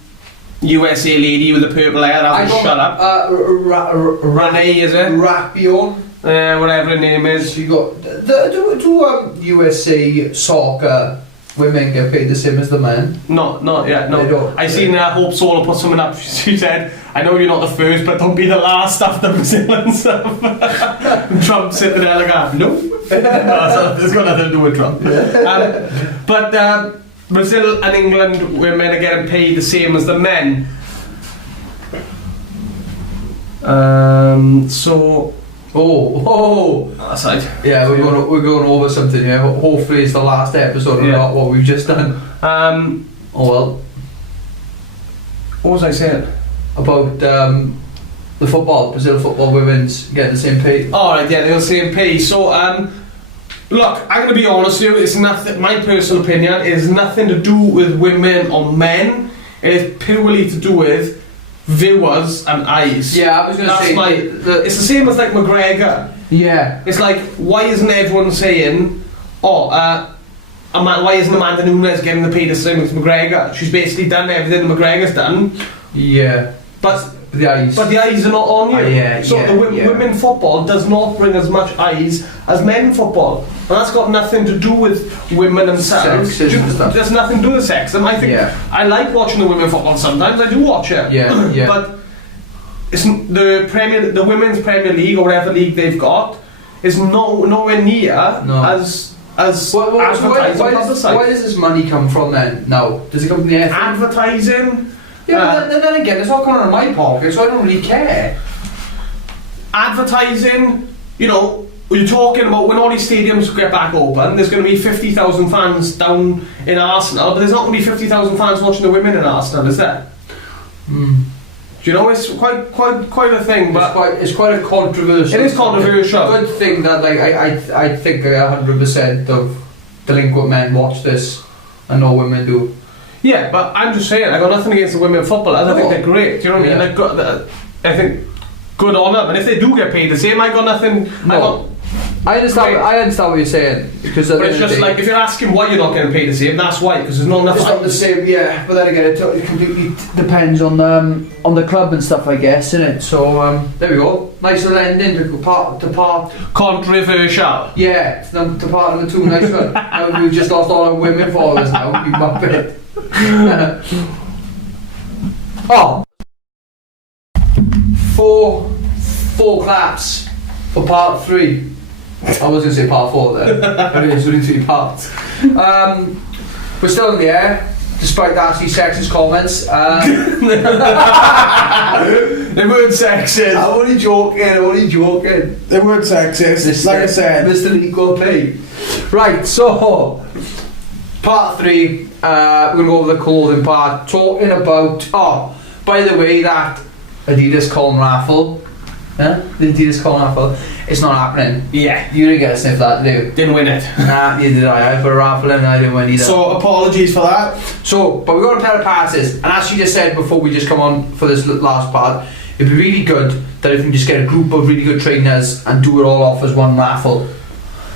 USA lady with the purple hair. Shut up. Renee, is it? Rapion. Whatever her name is. She got. Do USA soccer women get paid the same as the men? Not yet, no. They don't. I seen Hope Solo put something up. She said, I know you're not the first, but don't be the last after Brazil and stuff. And Trump sitting there like, no. It's got nothing to do with Trump. But Brazil and England women are getting paid the same as the men. That's right. Yeah, we're going over something here. Hopefully it's the last episode and not what we've just done. What was I saying? About the Brazil football women's getting the same pay. Alright, yeah, they're the same pay. So, look, I'm going to be honest with you, it's nothing, my personal opinion, it has nothing to do with women or men. It is purely to do with viewers and eyes. Yeah, I was going to say it's the same as like McGregor. Yeah. It's like, why isn't everyone saying, why isn't Amanda Nunes getting the pay the same as McGregor? She's basically done everything McGregor's done. Yeah. But the eyes are not on you. So women football does not bring as much eyes as men football. And that's got nothing to do with women themselves. There's nothing to do with sex. And I think I like watching the women football sometimes. I do watch it. Yeah. But it's the women's Premier League or whatever league they've got is nowhere near as advertising. Where does this money come from then? No. Does it come from the advertising? Yeah, but then again, it's not coming out of my pocket, so I don't really care. Advertising, you know, you're talking about when all these stadiums get back open, there's going to be 50,000 fans down in Arsenal, but there's not going to be 50,000 fans watching the women in Arsenal, is there? Do you know, it's quite a thing, but it's quite a controversial. It is controversial. Good thing that like I think 100% of delinquent men watch this, and no women do. Yeah, but I'm just saying, I got nothing against the women footballers. I think they're great. Do you know what I mean? I think good on them, and if they do get paid the same, I got nothing. I understand. I understand what you're saying, because but it's just like if you're asking why you're not getting paid the same, that's why, because there's not enough. It's not the same, yeah. But then again, it completely depends on the club and stuff, I guess, innit? So there we go. Nice little ending to part. Controversial. Yeah, to part number 2. Nice one. Now we've just lost all our women followers now. We muppet. Oh. 4 claps for part 3. I was going to say part 4 there, but it's only 3 parts. We're still in the air, despite Darcy's sexist comments. They weren't sexist. I'm only joking. They weren't sexist, like I said. Mr. Equal Pay. Right, so, part 3, we're going to go over the clothing part, talking about, by the way, that Adidas Colin raffle, the Adidas Colin raffle, it's not happening. Yeah. You didn't get a sniff of that, did you? Didn't win it. Nah, neither did I. I put a raffle in and I didn't win either. So, apologies for that. So, but we got a pair of passes, and as you just said before we just come on for this last part, it'd be really good that if we can just get a group of really good trainers and do it all off as one raffle.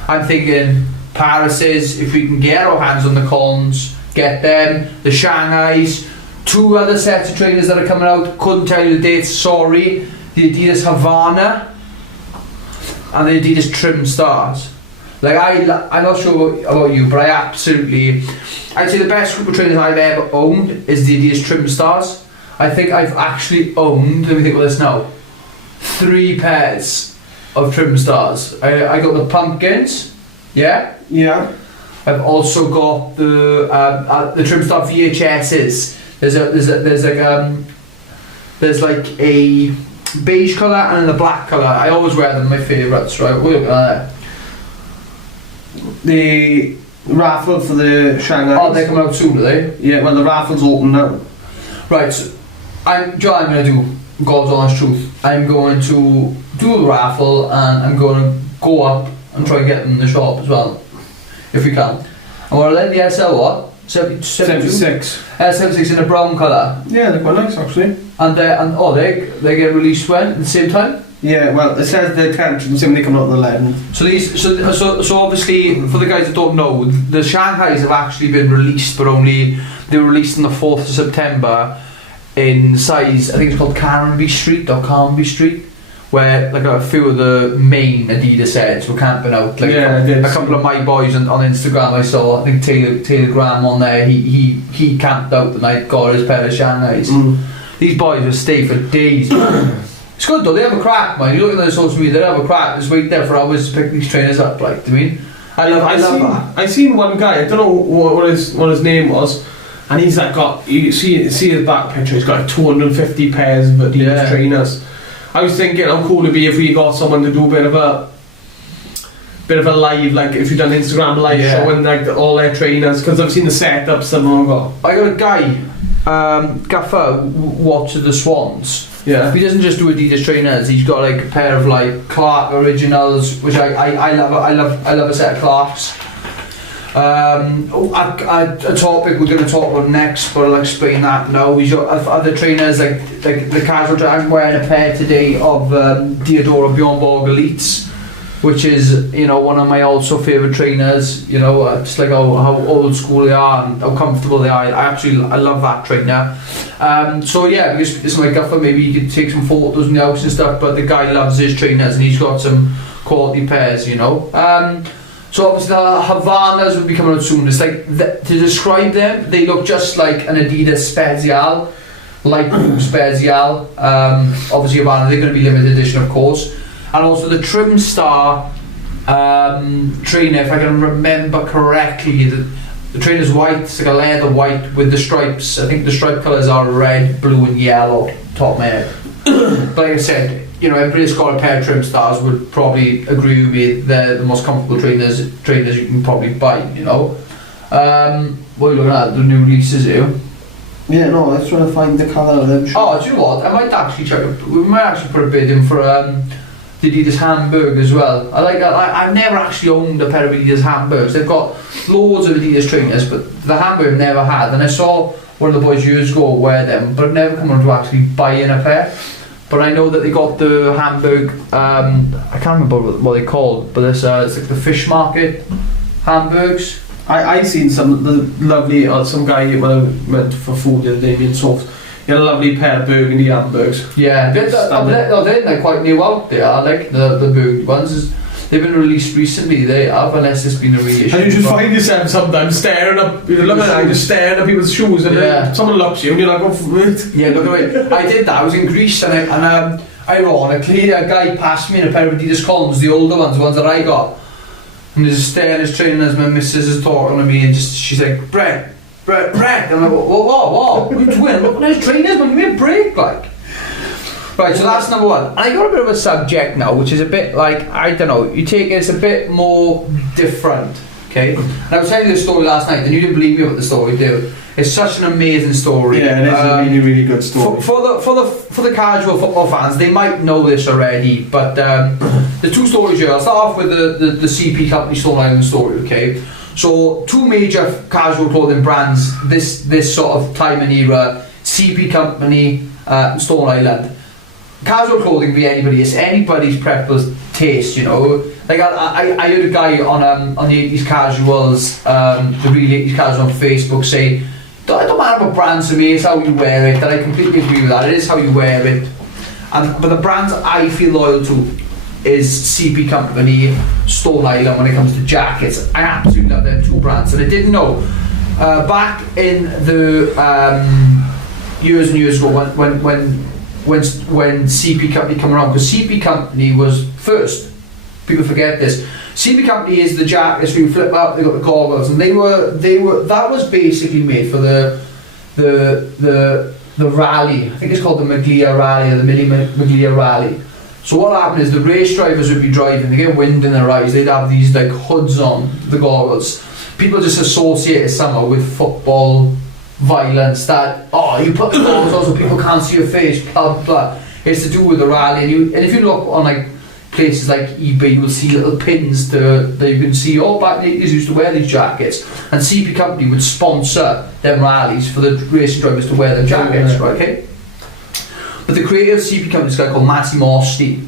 I'm thinking Paris's, if we can get our hands on the Collins, get them, the Shanghais, 2 other sets of trainers that are coming out, couldn't tell you the dates, sorry, the Adidas Havana and the Adidas Trim Stars. Like I'm not sure about you, but I'd say the best group of trainers I've ever owned is the Adidas Trim Stars. I think I've actually owned, let me think about this now, 3 pairs of Trim Stars. I got the Pumpkins, yeah? Yeah. I've also got the Trim Star VHSs. There's like a beige colour and a black colour. I always wear them, my favourites, right? We're looking at that. The raffle for the Shanghai. Oh, they're coming out soon, are they? Yeah, well the raffle's open now. Right, so I'm going to do, God's honest truth, I'm going to do the raffle and I'm going to go up and try and get them in the shop as well, if we can. And we're letting the SL what? 76. 76 in a brown colour. Yeah, they're quite nice actually. And they get released when? At the same time? Yeah, well it says the 10th and somebody coming out on the 11th. So obviously, for the guys that don't know, the Shanghais have actually been released, but they were released on the 4th of September in size, I think it's called Carnaby Street, where like a few of the main Adidas heads were camping out. Like a couple of my boys on Instagram I saw, I think Taylor Graham on there, he camped out the night, got his pair of Shanghais. These boys would stay for days. It's good though, they have a crack, man. You look at their social media, they have a crack. Just wait there for hours to pick these trainers up, like, I mean, I love that. I seen one guy, I don't know what his name was, and he's like you see his back picture, he's got like 250 pairs of Adidas trainers. I was thinking how cool it'd be if we got someone to do a bit of a live, like if you've done Instagram live showing like all their trainers, because I've seen the setups some of them got. I got a guy, Gaffer, watches the Swans. Yeah. He doesn't just do Adidas trainers. He's got like a pair of like Clark originals, which I love a set of Clarks. A topic we're going to talk about next, but I'll explain that now. He's got other trainers like the casual. I'm wearing a pair today of Diodora Bjorn Borg Elites, which is one of my also favourite trainers. Just like how old school they are and how comfortable they are. I love that trainer. So yeah, because it's like Gaffer, maybe you could take some photos in the house and stuff. But the guy loves his trainers and he's got some quality pairs. So obviously the Havanas will be coming out soon. It's like, to describe them, they look just like an Adidas Special, light blue Special. Obviously Havana, they're going to be limited edition of course. And also the Trim Star trainer, if I can remember correctly, the trainer's white, it's like a leather white with the stripes. I think the stripe colours are red, blue and yellow, top man. But like I said, everybody that's got a pair of Trim Stars would probably agree with me, they're the most comfortable trainers you can probably buy, What are you looking at? The new releases here? Yeah, no, let's try to find the colour of them. Oh, do you know what? I might actually check. We might actually put a bid in for the Adidas handbag as well. I've never actually owned a pair of Adidas handbags. They've got loads of Adidas trainers, but the handbag I've never had. And I saw one of the boys years ago wear them, but I've never come around to actually buying a pair. But I know that they got the handbag. I can't remember what they called, but it's like the fish market handbags. I seen some lovely, some guy when I went for food the other day being soft. He had a lovely pair of burgundy hamburgers. Yeah, they're quite new out there. I like the burgundy ones. They've been released recently, they have, unless it's been a reissue. And you just find yourself sometimes staring up, you're looking at just staring at people's shoes, and then someone looks at you and you're like, oh, wait. Yeah, look at it. I did that, I was in Greece, and ironically, a guy passed me in a pair of Adidas Columns, the older ones, the ones that I got. And there's a staring, his training as my missus is talking to me, and she's like, Brett. And I'm like, what are you doing? Look at his trainers, man, give me a break, like. Right, so that's number one. And I got a bit of a subject now, which is a bit like, I don't know, you take it, it's a bit more different, okay? And I was telling you the story last night, and you didn't believe me about the story, dude. It's such an amazing story. Yeah, it is a really, really good story. For the casual football fans, they might know this already, but the two stories here, I'll start off with the CP Company Stone Island story, okay? So, two major casual clothing brands, this sort of time and era, CP Company, Stone Island. Casual clothing be anybody's preferable taste, you know. Like I heard a guy on the 80s casuals, the real 80s casuals on Facebook say, it don't matter what brands to me, it's how you wear it. And I completely agree with that. It is how you wear it. But the brands I feel loyal to is CP Company, Stone Island when it comes to jackets. I absolutely love them two brands, and I didn't know back in the years and years ago when CP Company came around, because CP Company was first. People forget this. CP Company is the jackets where you flip up, they got the goggles, and they were that was basically made for the rally. I think it's called the Maglia Rally or the Millie Maglia Rally. So what happened is the race drivers would be driving, they get wind in their eyes, they'd have these like hoods on, the goggles. People just associate it somehow with football violence, that you put the goggles on so people can't see your face, blah blah. It's to do with the rally, and if you look on like places like eBay, you will see little pins that you can see. Back in the 80s used to wear these jackets, and CP Company would sponsor them rallies for the racing drivers to wear their jackets, right? Okay. But the creator of CP Company is a guy called Massimo Osti,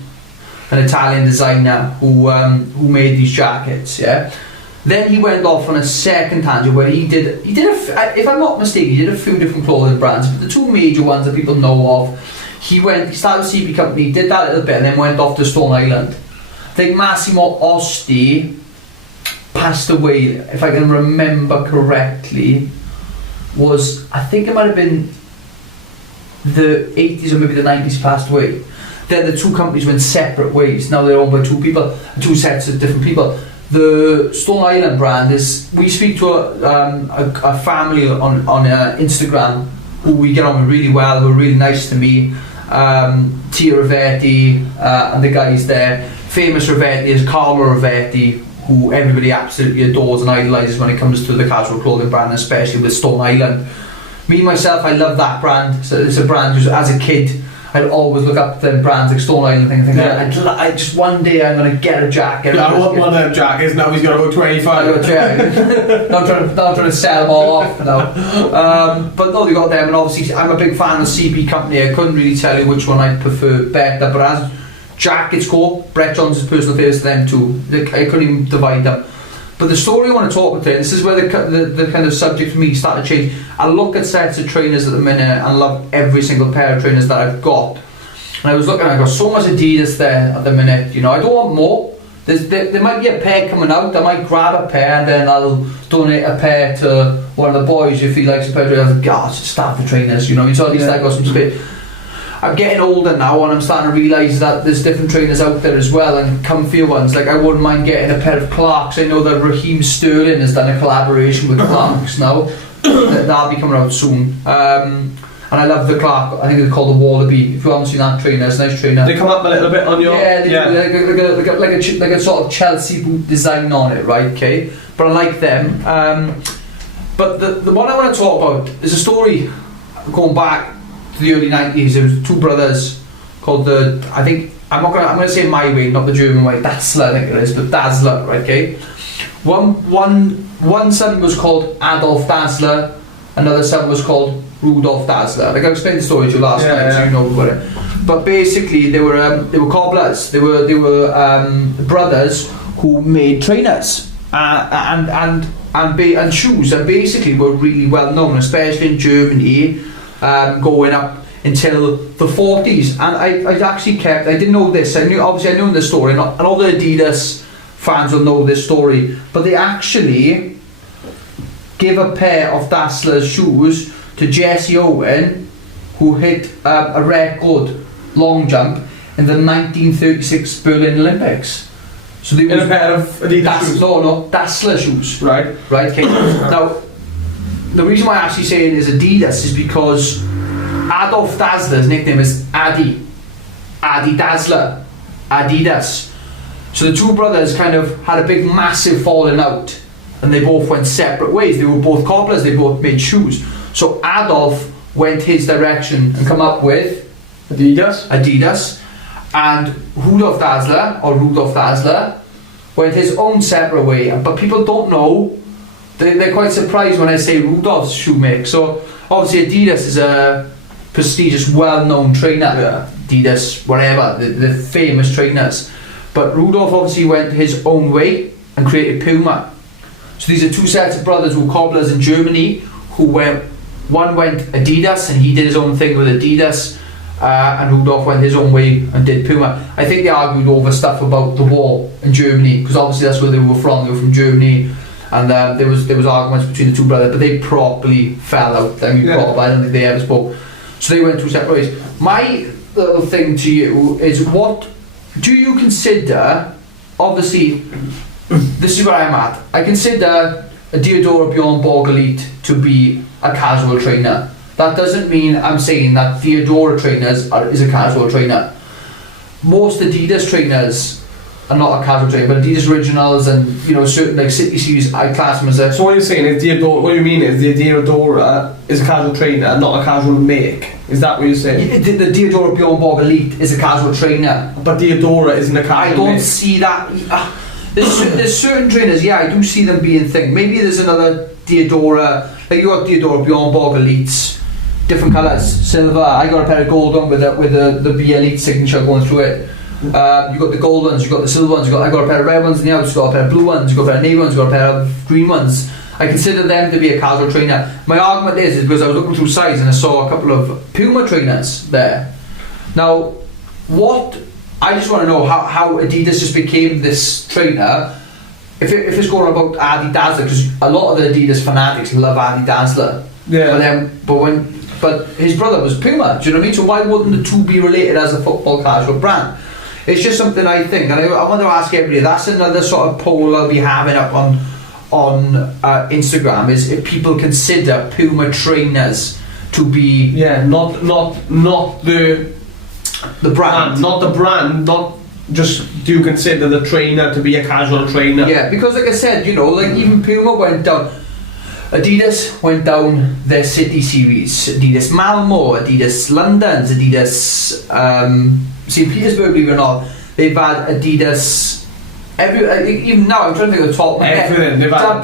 an Italian designer who made these jackets. Yeah. Then he went off on a second tangent where he did if I'm not mistaken, he did a few different clothing brands, but the two major ones that people know of, he started with CP Company, did that a little bit, and then went off to Stone Island. I think Massimo Osti passed away, if I can remember correctly, I think it might have been the 80s or maybe the 90s, passed away. Then the two companies went separate ways. Now they're owned by two sets of different people. The Stone Island brand is, we speak to a family on Instagram who we get on with really well, who are really nice to me. Tia Ravetti and the guys there. Famous Ravetti is Carlo Ravetti, who everybody absolutely adores and idolises when it comes to the casual clothing brand, especially with Stone Island. Me myself, I love that brand. So it's a brand who's, as a kid, I'd always look up to them brands like Stone Island and think I just one day I'm going to get a jacket. Yeah, I want one of them jackets, now he's got about 25. Not trying to sell them all off now. But no, they got them, and obviously I'm a big fan of CP Company. I couldn't really tell you which one I prefer better, but as jackets go, Brett Johnson's personal favourites to them too. I couldn't even divide them. But the story I want to talk about today, this is where the kind of subject for me started to change. I look at sets of trainers at the minute and love every single pair of trainers that I've got. And I was looking, I got so much Adidas there at the minute, you know, I don't want more. There might be a pair coming out, I might grab a pair and then I'll donate a pair to one of the boys if he likes a pair of trainers. God, start for trainers, you know, so at least I got some space. I'm getting older now and I'm starting to realise that there's different trainers out there as well, and comfier ones. Like I wouldn't mind getting a pair of Clarks. I know that Raheem Sterling has done a collaboration with Clarks now. That'll be coming out soon. And I love the Clark, I think they're called the Wallaby. If you haven't seen that trainer, it's a nice trainer. They come up a little bit on your... Yeah, they do like a sort of Chelsea boot design on it, right, okay? But I like them. But the one I want to talk about is a story going back to the early 90s, there was two brothers called I'm gonna say my way, not the German way, Dassler I think it is, but Dassler, right, okay? One son was called Adolf Dassler, another son was called Rudolf Dassler. Like I explained the story to you last night, so you know about it. But basically, they were cobblers. They were brothers who made trainers and shoes, and basically were really well known, especially in Germany, going up until the 40s. And I actually kept, I didn't know this, I knew the story, and all the Adidas fans will know this story, but they actually gave a pair of Dassler's shoes to Jesse Owen, who hit a record long jump in the 1936 Berlin Olympics. So they in a pair of Adidas shoes? No, Dassler shoes. Right. Right, okay. Now, the reason why I actually say it is Adidas is because Adolf Dassler's nickname is Adi Dassler, Adidas. So the two brothers kind of had a big massive falling out, and they both went separate ways. They were both cobblers, they both made shoes. So Adolf went his direction and come up with Adidas, and Rudolf Dassler went his own separate way. But people don't know, they're quite surprised when I say Rudolf's shoe make. So obviously Adidas is a prestigious, well-known trainer. Adidas, whatever, the famous trainers. But Rudolf obviously went his own way and created Puma. So these are two sets of brothers who were cobblers in Germany, one went Adidas and he did his own thing with Adidas, and Rudolf went his own way and did Puma. I think they argued over stuff about the war in Germany, because obviously that's where they were from from Germany, and there was arguments between the two brothers, but they properly fell out. I don't think they ever spoke. So they went two separate ways. My little thing to you is, what do you consider, obviously, this is where I'm at, I consider a Diodora Bjorn Borg Elite to be a casual trainer. That doesn't mean I'm saying that Diodora trainers is a casual trainer. Most Adidas trainers are not a casual trainer, but Adidas Originals and certain like City Series I class them as a... So what you're saying is what you mean is the Diodora is a casual trainer, not a casual make. Is that what you're saying? The Diodora Bjorn Borg Elite is a casual trainer. But Diodora isn't a casual make. I don't see that. There's certain trainers, I do see them being thing. Maybe there's another Diodora, like you got Diodora Bjorn Borg Elites, different colours, silver. I got a pair of gold one with the B Elite signature going through it. You got the gold ones, you got the silver ones. I got a pair of red ones in the outs, you got a pair of blue ones, you got a pair of navy ones, you got a pair of green ones. I consider them to be a casual trainer. My argument is because I was looking through size and I saw a couple of Puma trainers there. Now, I just want to know how Adidas just became this trainer. If it's going about Adi Dassler, because a lot of the Adidas fanatics love Adi Dassler. Yeah. But his brother was Puma. Do you know what I mean? So why wouldn't the two be related as a football casual brand? It's just something I think, and I want to ask everybody. That's another sort of poll I'll be having up on Instagram. Is if people consider Puma trainers to be not the brand, not the brand, not just do you consider the trainer to be a casual trainer? Yeah, because like I said, like even Puma went down. Adidas went down their City Series, Adidas Malmo, Adidas Londons, Adidas St. Petersburg, believe it or not. They've had Adidas even now I'm trying to think of the top. Everything. They've had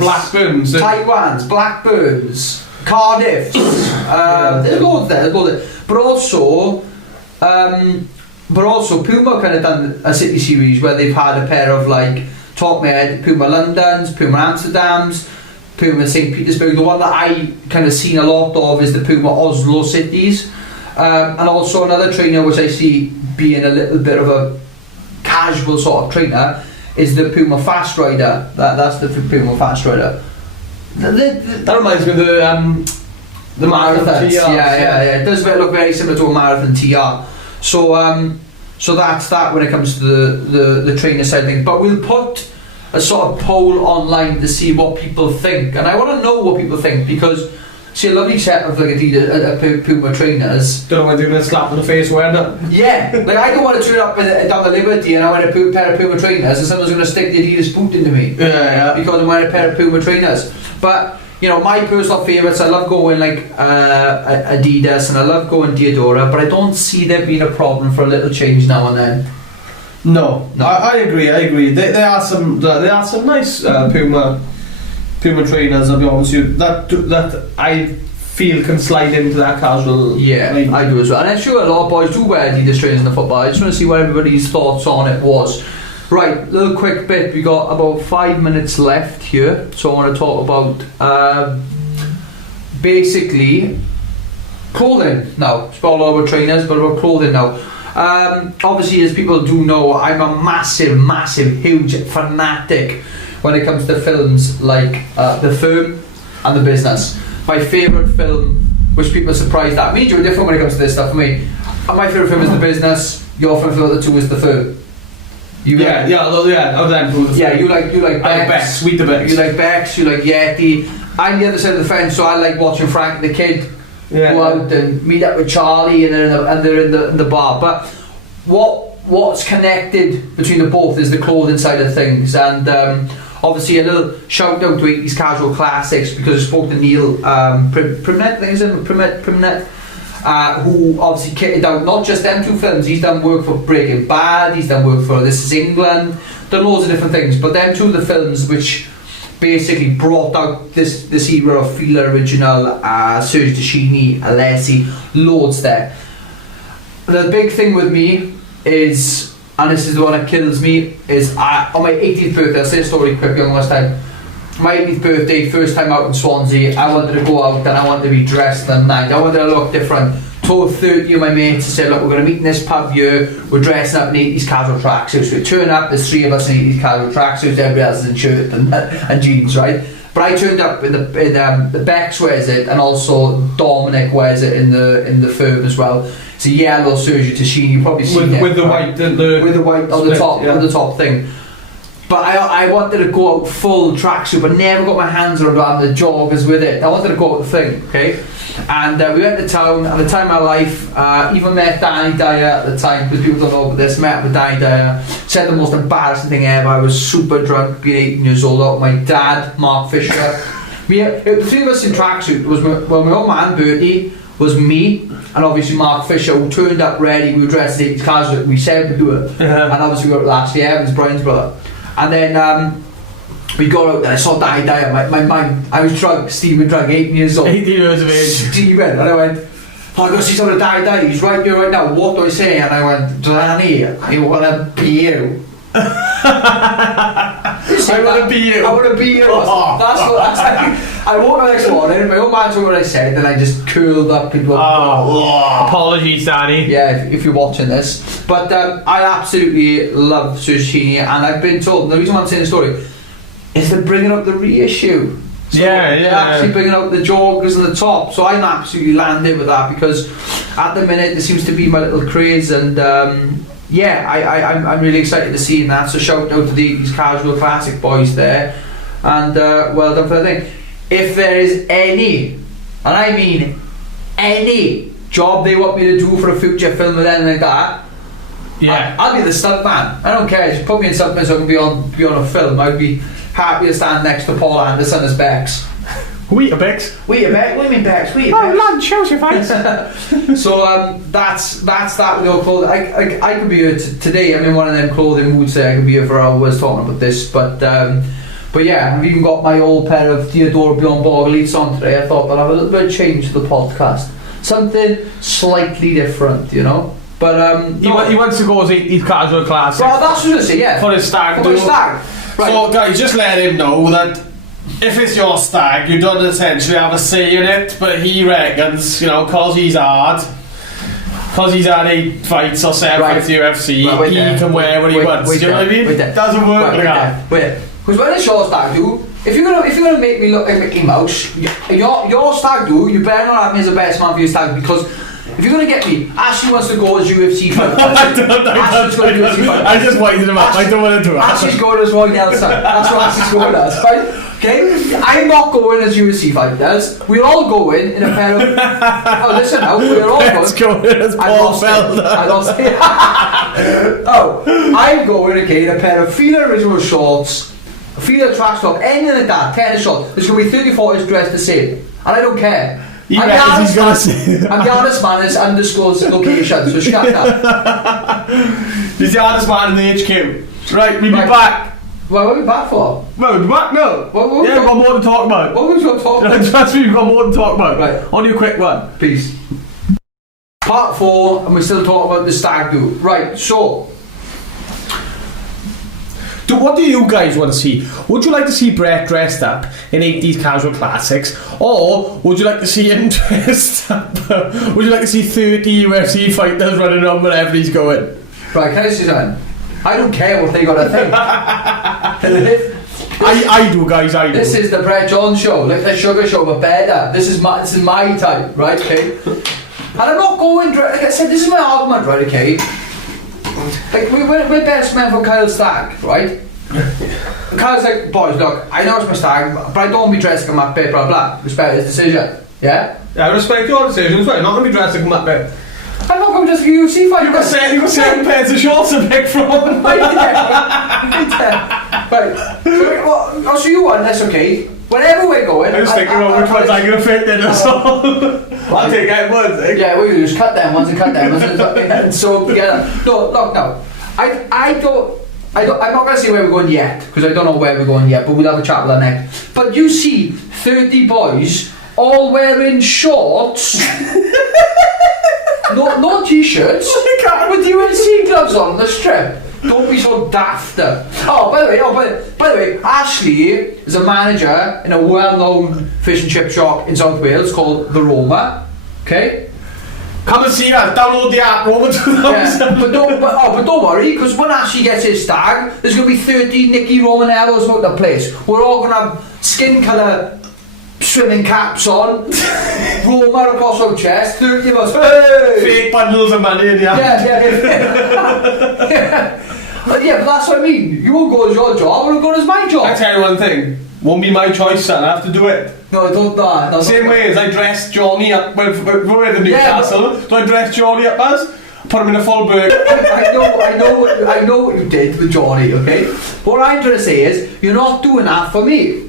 Blackburns, Taiwans, Blackburns, Cardiffs. There's loads there. But also Puma kind of done a City Series where they've had a pair of like top med Puma Londons, Puma Amsterdams, Puma St. Petersburg. The one that I kind of seen a lot of is the Puma Oslo Cities, and also another trainer which I see being a little bit of a casual sort of trainer is the Puma Fast Rider. That's the Puma Fast Rider. That reminds me of the marathons. Yeah. It does look very similar to a marathon TR. So that's that when it comes to the trainer side thing. But we'll put a sort of poll online to see what people think, and I want to know what people think, because see a lovely set of like Adidas Puma trainers. Don't want to do a slap in the face wearing it. Yeah, like I don't want to turn up down the Liberty and I wear a pair of Puma trainers and someone's going to stick the Adidas boot into me. Yeah. Because I'm wearing a pair of Puma trainers. But you know, my personal favourites, I love going like Adidas and I love going Diadora, but I don't see there being a problem for a little change now and then. No. I agree. There are some nice Puma trainers. I'll be honest with you. That I feel can slide into that casual. Yeah, line. I do as well. And I'm sure a lot of boys do wear Adidas trainers in the football. I just want to see what everybody's thoughts on it was. Right, little quick bit. We got about 5 minutes left here, so I want to talk about basically clothing now. It's all about trainers, but about clothing now. Obviously, as people do know, I'm a massive, huge fanatic when it comes to films like The Firm and The Business. My favourite film, which people are surprised at. Me and you are different when it comes to this stuff for me. My favourite film is The Business. Your favourite film of the two is The Firm. You like Bex. Sweet the Bex. You like Bex, you like Yeti. I'm the other side of the fence, so I like watching Frank the Kid go out and meet up with Charlie, and they're in the bar. But what's connected between the both is the clothing side of things, and obviously a little shout out to 80s casual classics, because I spoke to Neil Primet, who obviously kitted out not just them two films. He's done work for Breaking Bad, he's done work for This Is England, done loads of different things, but them two are the films which basically brought out this era of Fila Original, Serge Deschini, Alessi, loads there. The big thing with me is, and this is the one that kills me, is on my 18th birthday, I'll say a story quickly on last time. My 18th birthday, first time out in Swansea, I wanted to go out and I wanted to be dressed the night. I wanted to look different. Told 30 of my mates to say, look, we're going to meet in this pub here, we're dressing up in 80s casual tracksuits. We turn up, there's 3 of us in 80s casual tracksuits, everybody else is in shirt and jeans, right? But I turned up in the Bex wears it, and also Dominic wears it in the Firm as well. It's a yellow Sergio Tacchini, you've probably seen it. With the white on the top thing. But I wanted to go out full tracksuit, but never got my hands around the joggers with it. I wanted to go out the thing, okay? And we went to town, at the time of my life, even met Danny Dyer at the time, because people don't know about this, met with Danny Dyer, said the most embarrassing thing ever. I was super drunk, being 18 years old, out with my dad, Mark Fisher. The 3 of us in tracksuit, was my old man Bertie, was me, and obviously Mark Fisher, who turned up ready. We were dressed in 80s casual, we said we'd do it. And obviously we were last year, Evans, Brian's brother. And then we got out there, I saw Danny Dyer, my mind, I was drunk, Stephen drunk, 18 years old. 18 years of age. Stephen, and I went, oh, I got to see some of Danny Dyer, he's right here right now, what do I say? And I went, Danny, I want to be you. I want to be you. I want to be you. That's what I woke up the next morning, my old man told me what I said, and I just curled up into a ball. Apologies, Danny. Yeah, if you're watching this. But I absolutely love Sergini, and I've been told, the reason why I'm saying the story is they're bringing up the reissue. So they're actually bringing out the joggers and the top. So I'm absolutely landed with that, because at the minute there seems to be my little craze, and I'm really excited to see that. So shout out to these casual classic boys there, and well done for the thing. If there is any, and I mean any, job they want me to do for a future film or anything like that, I'll be the stunt man. I don't care, just put me in something so I can be on a film. I'd be happy to stand next to Paul Anderson as Bex. We a Bex? We a Bex? What do you mean Bex? We a Bex? Oh lad, shows your face. So that's that with all clothing. I could be here today. I'm in one of them clothing moods. I could be here for hours talking about this, but yeah, I've even got my old pair of Diadora Beyond Borg Elites on today. I thought I'll have a little bit of change to the podcast, something slightly different, you know. But he wants to go as his casual classic. Well, that's what I say. Yeah, for his stag. For his stag. Right. So guys, just let him know that if it's your stag, you don't essentially have a say in it, but he reckons, cause he's had 8 fights or 7 fights in the UFC, he can wear what he wants. Do you know what I mean? It doesn't work like that. Because when it's your stag do, if you're gonna make me look like Mickey Mouse, your stag do, you better not have me as the best man for your stag, because if you're gonna get me, Ashley wants to go as UFC fighter. I just winded him up. I don't want to do it. Ashley's going as Roy Nelson. That's what Ashley's going as, right? Okay? I'm not going as UFC fighters. We're all going in a pair of... Oh, listen now. We're all Let's going... go as Paul Felder. I lost it. I'm going, okay, in a pair of Fila Original shorts, feel the trash talk, anything like that, tennis shot, there's going to be 30 40s dressed the same. And I don't care. He reckons he's going to say... I'm the hardest man, it's underscores location, so shut up. He's the hardest man in the HQ. Right, we'll be back. Well, what are we back for? Well, we'll be back now. We've got more to talk about. What are we going to talk about? Trust me, we've got more to talk about. Right. Only a quick one. Peace. Part 4, and we still talk about the stag do. Right, so... What do you guys want to see? Would you like to see Brett dressed up in 80s casual classics? Or would you like to see him dressed up? Would you like to see 30 UFC fighters running around wherever he's going? Right, can I say something? I don't care what they gotta think. I do, guys, I do. This is the Brett John show, like the Sugar show, but better. This is my type, right, okay? And I'm not going, like I said, this is my argument, right, okay? Like, we're best men for Kyle Stag, right? Kyle's like, boys, look, I know it's my stag, but I don't want to be dressed like a Muppet, blah, blah. Respect his decision, yeah? Yeah, I respect your decision as well. You're not going to be dressed like a Muppet. I'm not going to just a UFC fight. You've got 7 pairs of shorts to pick from. Right. Well, I'll show you one, that's okay. Wherever we're going... I'm just thinking about which ones I'm going to fit in or so. I'll take out ones, eh? Yeah, we'll just cut them ones and cut them ones and sew them together. No, look, no. I'm not going to say where we're going yet, because I don't know where we're going yet, but we'll have a chat with that next. But you see 30 boys all wearing shorts... no t-shirts, with UNC gloves on the strip. Don't be so daft. Oh, by the way, Ashley is a manager in a well-known fish and chip shop in South Wales called The Roma. Okay? Come and see us, download the app, Roma 2000. Yeah, but don't worry, because when Ashley gets his stag, there's going to be 30 Nicky Romanellos about the place. We're all going to have skin colour swimming caps on, Roma across our chest, 30 of us, hey! Fake bundles of money in the app. Yeah. But that's what I mean. You won't go as your job, or it'll go as my job. I tell you one thing, won't be my choice, son. I have to do it. No, don't do no, Same way as I dressed Johnny up when we were in Newcastle. So I dressed Johnny up as, put him in a full burger. I know what you did with Johnny, okay? What I'm trying to say is, you're not doing that for me.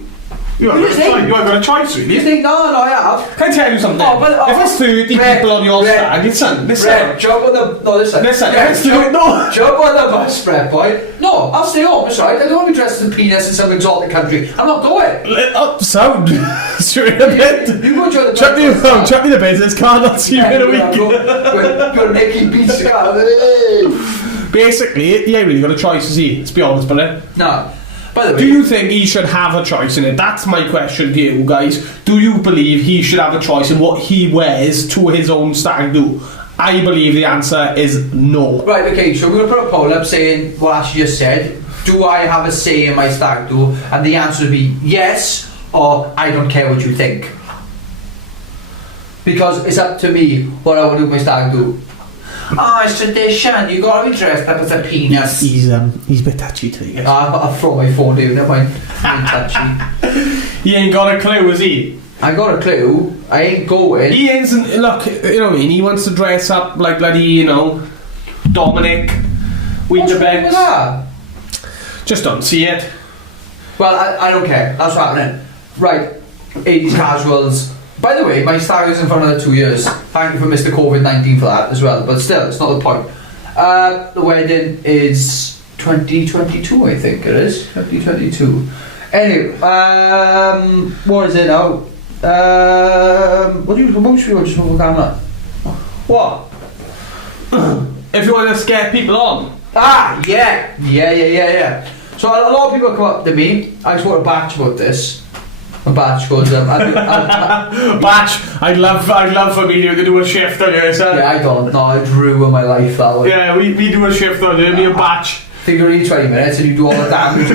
You haven't got a choice, really. You think, no, I have. Can I tell you something? If there's 30 people on your stag, listen. Jump on the... Listen, jump on the bus, Brett, boy. No, I'll stay home, it's right. I don't want to be dressed as a penis in some exotic country. I'm not going. Sound. Straight a bit. You go to the... Chuck me the business card, I'll see you in a week. You're Nicky Beach card. Basically, he ain't really got a choice, is he? Let's be honest about it. No. By the way, do you think he should have a choice in it? That's my question to you guys. Do you believe he should have a choice in what he wears to his own stag do? I believe the answer is no. Right, okay, so we're going to put a poll up saying what Ash just said. Do I have a say in my stag do? And the answer would be yes, or I don't care what you think. Because it's up to me what I want to do with my stag do. Oh, it's tradition, you gotta be dressed up as a penis. He's a bit touchy to you. I'll throw my phone down, never mind. I'm touchy. He ain't got a clue, is he? I got a clue, I ain't going. He ain't, look, you know what I mean, he wants to dress up like bloody, you know, Dominic, Weetabix. Just don't see it. Well, I don't care, that's what's happening. Right, 80s casuals. By the way, my stag is in for another 2 years. Thank you for Mr. COVID-19 for that as well, but still, it's not the point. The wedding is 2022, I think it is. 2022. Anyway, what is it now? What should we watch on the camera? What? If you want to scare people on. Ah, yeah. So a lot of people come up to me. I just want to batch about this. A batch goes batch. I'd love for me to do a shift on here, sir. Yeah, I don't know. I'd ruin my life that way. Yeah, we do a shift on here. Be a batch. I think you're only 20 minutes and you do all the damage.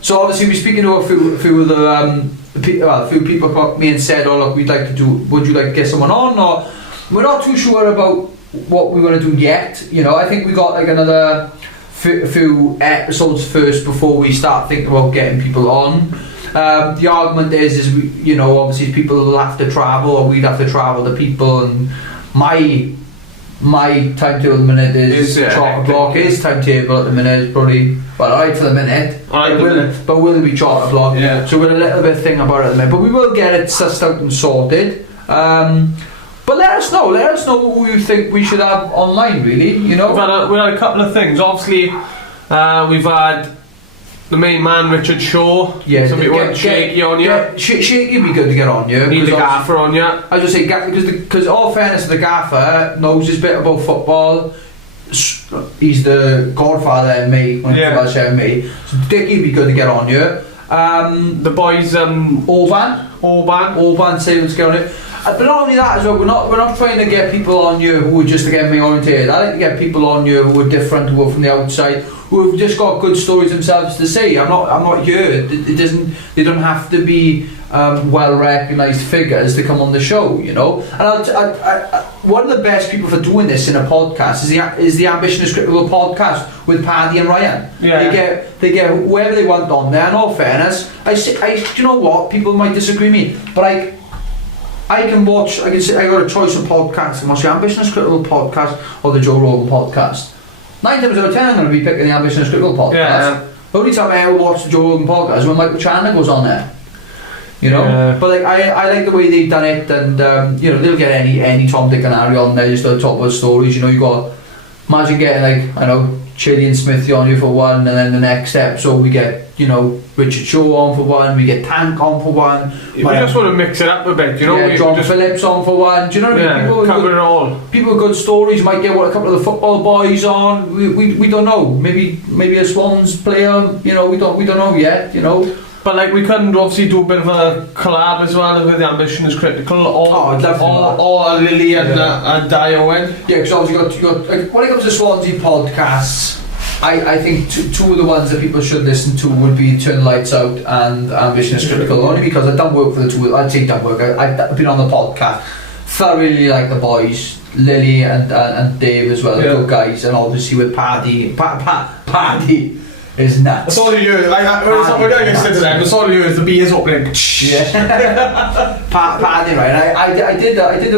So obviously we're speaking to a few of the few people come up to me and said, oh look, we'd like to do. Would you like to get someone on? Or we're not too sure about what we want to do yet. You know, I think we got like another few episodes first before we start thinking about getting people on. The argument is we, you know, obviously people will have to travel, or we'd have to travel to people, and my my timetable at the minute is Is, charter block. His timetable at the minute is probably, well, alright for the minute, but will be charter block. Yeah. So we're a little bit thing about it at the minute, but we will get it sussed out and sorted. But let us know who you think we should have online, really, you know. We had a couple of things. Obviously, we've had the main man, Richard Shaw. Yeah, some people want Shaky on you. Shaky would be good to get on you. Need the gaffer on you. I was just say, because all fairness, the gaffer knows his bit about football. He's the godfather in me when it comes to me. So Dickie would be good to get on you. The boys, Orban, say what's going on. But not only that as well, we're not trying to get people on you who are just again me oriented. I like to get people on you who are different, who are from the outside, who have just got good stories themselves to say. I'm not here. It doesn't. They don't have to be well recognised figures to come on the show, you know. And one of the best people for doing this in a podcast is the Ambition is Critical podcast with Paddy and Ryan. Yeah. They get whoever they want on there. In all fairness, you know what? People might disagree with me, but I can say I got a choice of podcasts. I can watch the Ambition is Critical podcast or the Joe Rogan podcast. 9 times out of 10 I'm going to be picking the Ambition is Critical podcast. Yeah. The only time I ever watch the Joe Rogan podcast is when Michael Chandler goes on there. You know? Yeah. But I like the way they've done it, and you know, they'll get any Tom, Dick and Harry on there just to talk about stories. You know, you got, imagine getting Chili and Smithy on you for one, and then the next episode we get, you know, Richard Shaw on for one, we get Tank on for one. We just want to mix it up a bit, you know. Yeah, John Phillips on for one. Do you know what I mean? People cover it all. People with good stories might get a couple of the football boys on. We don't know. Maybe a Swans player. You know, we don't know yet. You know. But we couldn't obviously do a bit of a collab as well with the Ambition is Critical, or Lily and Dio in. Yeah, because obviously you got when it comes to Swansea podcasts, I think two of the ones that people should listen to would be Turn the Lights Out and Ambition is Critical, only because I've done work for the two. I'd say done work. I've been on the podcast. Thoroughly like the boys, Lily and Dave as well, good guys, and obviously with Paddy. Paddy is nuts. That's all you hear. We're going to sit to them. That's all you hear is the beers opening. Yeah. Paddy, right? I did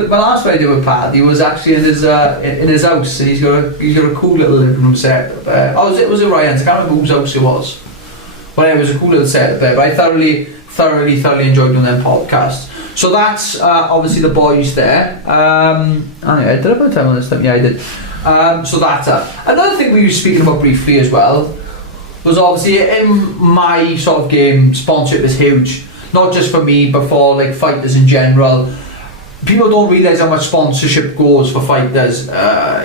my last one I did with Paddy was actually in his house, and he's got a cool little living room set up there. Was it Ryan's? I can't remember whose house it was. But it was a cool little set up there. But I thoroughly enjoyed doing them podcasts. So that's obviously the boys there. Did I put time on this time? Yeah, I did. So that's another thing we were speaking about briefly as well was obviously in my sort of game, sponsorship is huge, not just for me but for fighters in general. People don't realise how much sponsorship goes for fighters.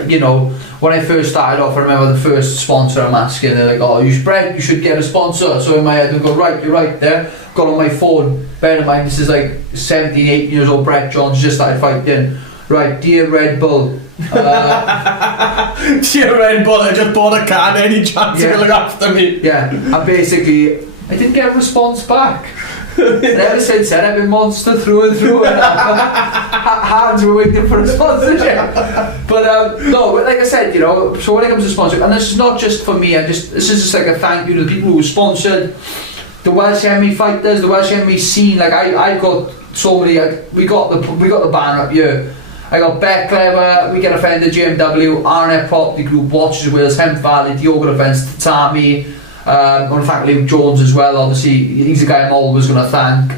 You know, when I first started off, I remember the first sponsor I'm asking, they're like, "Oh, you should get a sponsor." So in my head I go, right, you're right there. Got on my phone, bear in mind this is 17, 18 years old Brett Johns, just started fighting. Right, dear Red Bull. Dear Red Bull, I just bought a car, any chance you can look after me? Yeah, and basically, I didn't get a response back. And ever since then, I've been monster through and through, and hands were waiting for a sponsorship. But no, like I said, you know, so when it comes to sponsorship, and this is not just for me, this is just like a thank you to the people who sponsored the Welsh MMA fighters, the Welsh MMA scene. I've got so many. We got the banner up here. I got Bet Clever, Weekend Offender, GMW, RNF Property Group, Watches Wales, Hemp Valley, Diogo Events, Tatami. I want to thank Luke Jones as well. Obviously, he's a guy I'm always going to thank.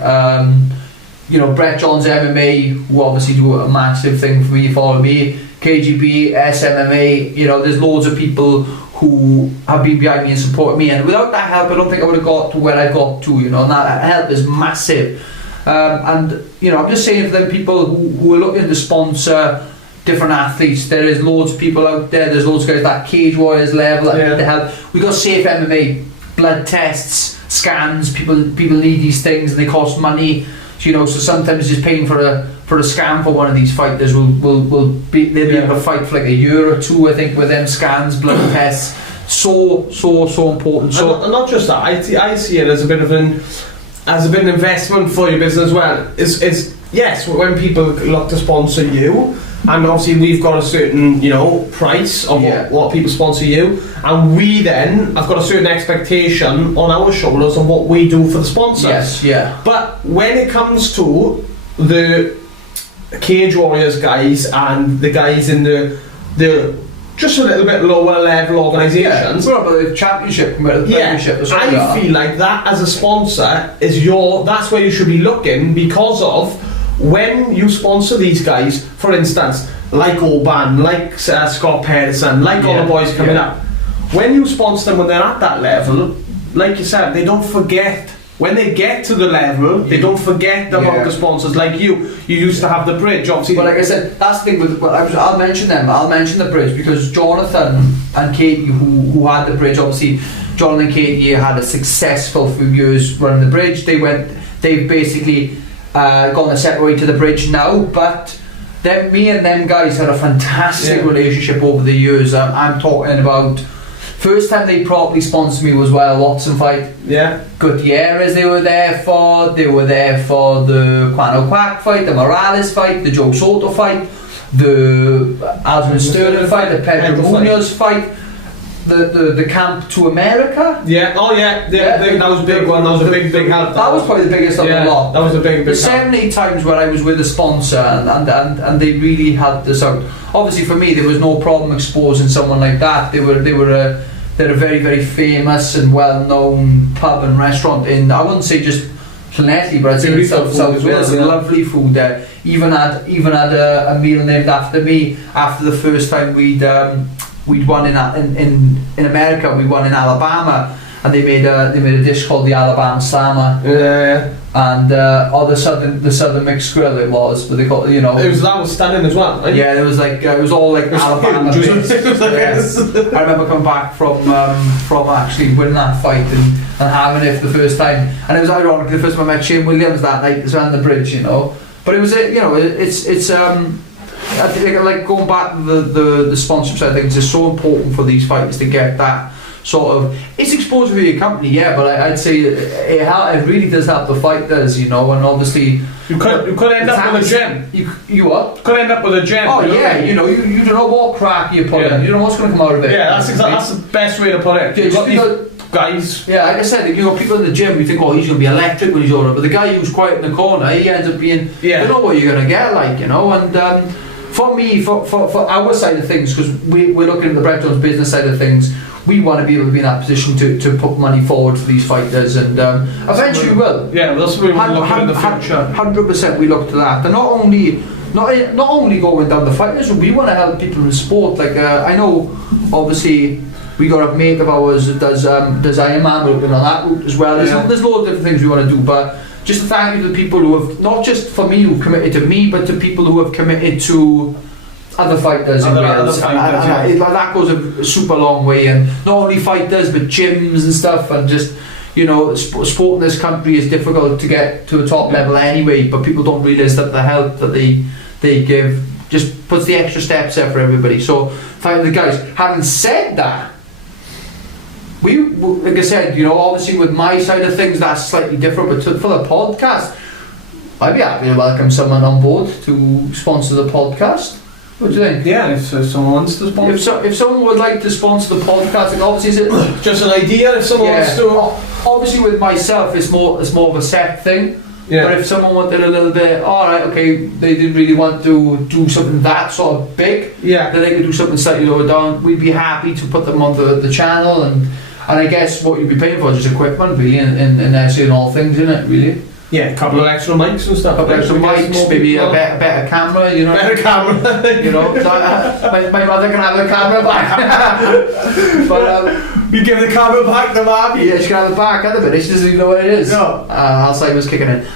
You know, Brett Johns MMA, who obviously do a massive thing for me, follow me. KGB, SMMA. You know, there's loads of people who have been behind me and support me. And without that help, I don't think I would have got to where I got to. You know, and that help is massive. And you know, I'm just saying for them people who are looking to sponsor different athletes, there is loads of people out there. There's loads of guys at Cage Warriors level that need the help. We got Safe MMA, blood tests, scans. People need these things and they cost money. So, you know, so sometimes just paying for a scan for one of these fighters they'll be able to fight for a year or two, I think, with them scans, blood tests. So important. So and not just that, I see it as a bit of an investment for your business as well. It's yes, when people look to sponsor you, and obviously we've got a certain, you know, price of what people sponsor you, and we then have got a certain expectation on our shoulders of what we do for the sponsors. Yes, yeah. But when it comes to the Cage Warriors guys and the guys in the they're just a little bit lower level organisations. Yeah, but the championship, Yeah, I feel like that as a sponsor is that's where you should be looking, because of when you sponsor these guys, for instance, like Orban, like Scott Pedersen, like all the boys coming up. When you sponsor them when they're at that level, like you said, they don't forget. When they get to the level, they don't forget about the sponsors. Like you used to have the bridge, obviously. But like I said, that's the thing with. I'll mention them. I'll mention the bridge because Jonathan and Katie, who had the bridge, obviously, Jonathan and Katie had a successful few years running the bridge. They've basically gone a separate way to the bridge now. But me and them guys had a fantastic relationship over the years. I'm talking about. First time they properly sponsored me was Watson fight. Yeah. Gutierrez they were there for. They were there for the Quano Quack fight, the Morales fight, the Joe Soto fight, the Alvin Sterling fight, the Pedro Munoz fight, the Camp to America. Yeah. Oh yeah. That was a big one. That was a big help. That was probably the biggest of the lot. That was a big. 7-8 times where I was with a sponsor and they really helped us out. Obviously for me there was no problem exposing someone like that. They're a very, very famous and well-known pub and restaurant in, I wouldn't say just Llanelli, but I'd say South Wales. Lovely food there. Even had a meal named after me after the first time we'd won in America. We won in Alabama, and they made a dish called the Alabama Slammer. Yeah. And the southern mixed grill it was, but they got that was stunning as well. Right? Yeah, it was like it was all like Alabama bits. I remember coming back from actually winning that fight and having it for the first time, and it was ironic the first time I met Shane Williams that night as well on the bridge, But it was it's I think like going back to the sponsorship side of things is so important for these fighters to get that. Sort of, it's exposure for your company, but I'd say it really does help the fighters, and obviously you could end up with a gem. You what? Could end up with a gem. Oh yeah, you don't know what crack you put in. You don't know what's going to come out of it. Yeah, that's the best way to put it. You've got these guys. Yeah, like I said, people in the gym, you think, you going to be electric when he's older, but the guy who's quiet in the corner, he ends up being. You know what you're going to get, and. For me, for our side of things, because we're looking at the Brett Jones business side of things, we want to be able to be in that position to put money forward for these fighters, and eventually we will. Yeah, that's what we want to look at in the future. 100% we look to that. And not only going down the fighters, we want to help people in sport. Like I know, obviously, we got a mate of ours that does Ironman, we're looking on that route as well. There's loads of different things we want to do, but just thank you to the people who have, not just for me who committed to me, but to people who have committed to other fighters in Wales. That goes a super long way, and not only fighters but gyms and stuff, and just sport in this country is difficult to get to a top level anyway, but people don't realise that the help that they give just puts the extra steps there for everybody. So thank the guys. Having said that, we, like I said, obviously with my side of things that's slightly different, but for the podcast, I'd be happy to welcome someone on board to sponsor the podcast. What do you think? Yeah, if someone wants to sponsor. If someone would like to sponsor the podcast, and obviously is it just an idea. If someone wants to, obviously with myself, it's more of a set thing. Yeah. But if someone wanted a little bit, they didn't really want to do something that sort of big. Yeah. Then they could do something slightly lower down. We'd be happy to put them on the channel, and I guess what you'd be paying for is just equipment, really, and saying all things in it, really. Yeah, a couple of extra mics and stuff. Maybe a better camera, Better camera. My mother can have the camera back. But we give the camera back to Mum. Yeah, she can have it back at the minute. She doesn't even know what it is. No. Alzheimer's kicking in.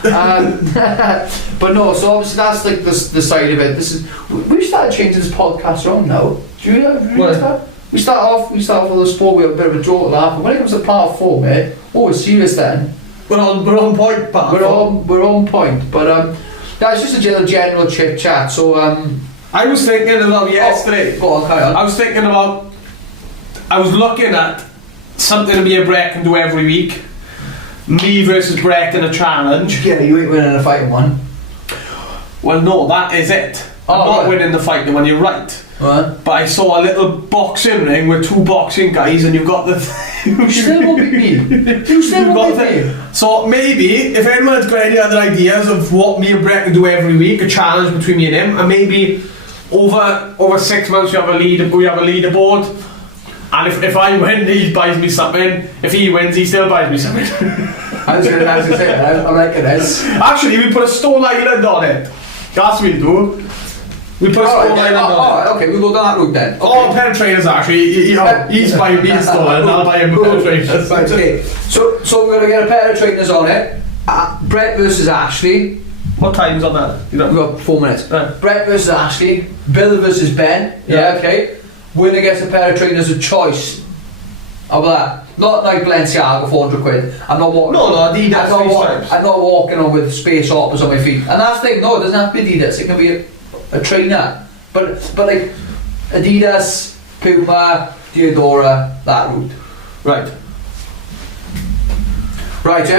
But no, so obviously that's like the side of it. We've started changing this podcast around now. Do you start? We start off with the sport. We have a bit of a joke laugh. But when it comes to part 4, mate, we're serious then. We're on point, part 4. We're on point. But that's just a general chit chat. So I was thinking about yesterday. Go on, carry on. I was looking at something me and Brett can do every week. Me versus Brett in a challenge. Yeah, you ain't winning a fight in one. Well, no, that is it. I'm not winning the fight in one. You're right. But I saw a little boxing ring with 2 boxing guys, and you've got the. You still won't beat me. You still won't beat me. So maybe if anyone's got any other ideas of what me and Brett can do every week, a challenge between me and him, and maybe over 6 months we have a leaderboard, and if I win, he buys me something. If he wins, he still buys me something. I was gonna say, I reckon this. Actually, we put a Stone Island on it. That's what we'll do. We put a Stone Island on it. Okay, we'll go down that route then. Oh, penetrators actually. He's buying me a Stone Island, I'll buy him penetrators. Right, okay. So we're gonna get a pair of trainers on it. Brett versus Ashley. What time's on that? We've got 4 minutes. Right. Brett versus Ashley. Bill versus Ben. Yeah, okay. Winner gets a pair of trainers of choice. How about that? Not like Balenciaga, 400 quid. I'm not walking. No, Adidas. I'm not walking on with space operas on my feet. And that's the thing. No, it doesn't have to be Adidas. It can be a trainer. But like Adidas, Puma, Diodora, that route. Right. Right. So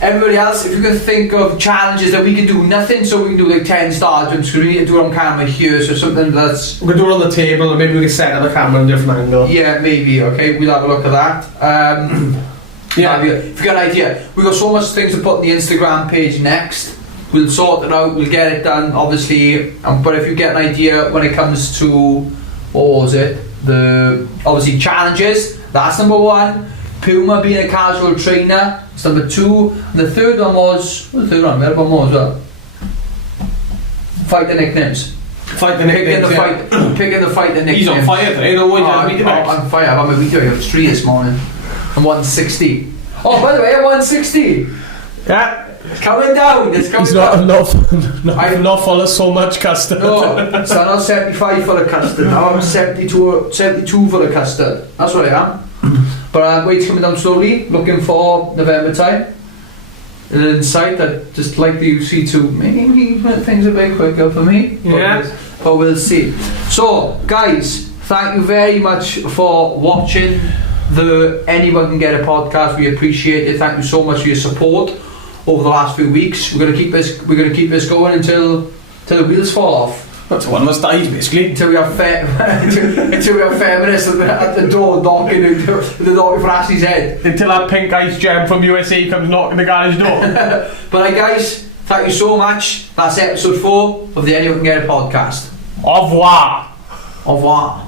everybody else, if you can think of challenges that we can do, nothing so we can do like 10 star jumps, because we need to do it on camera here, so something that's... We can do it on the table, and maybe we can set up the camera in a different angle. Yeah, maybe, okay, we'll have a look at that. Yeah, if you got an idea. We've got so much things to put on the Instagram page next. We'll sort it out, we'll get it done, obviously, but if you get an idea when it comes to, what was it, the, obviously, challenges, that's number 1. Puma being a casual trainer, it's number 2. And the third one was, what was the third one? We had one more as well. Fight the nicknames. Picking the fight the nicknames. He's on fire today, no one. I'm on fire. I'm a video. I got 3 this morning. I'm 160. Oh, by the way, I'm 160. Yeah. It's coming down. It's coming He's down. not full of so much custard. No, so I'm not 75 full of custard. Now I'm 72 full of custard. That's what I am. But weight's coming down slowly. Looking for November time. And in sight, I'd just like the UFC to maybe make things a bit quicker for me. Yeah. But we'll see. So, guys, thank you very much for watching the Anyone Can Get a podcast. We appreciate it. Thank you so much for your support over the last few weeks. We're gonna keep this going until the wheels fall off. That's one of us dies, basically. Until we have feminists at the door knocking for Ashley's head. Until that pink ice gem from USA comes knocking the garage door. But guys, thank you so much. That's episode 4 of the Anyone Can Get a podcast. Au revoir. Au revoir.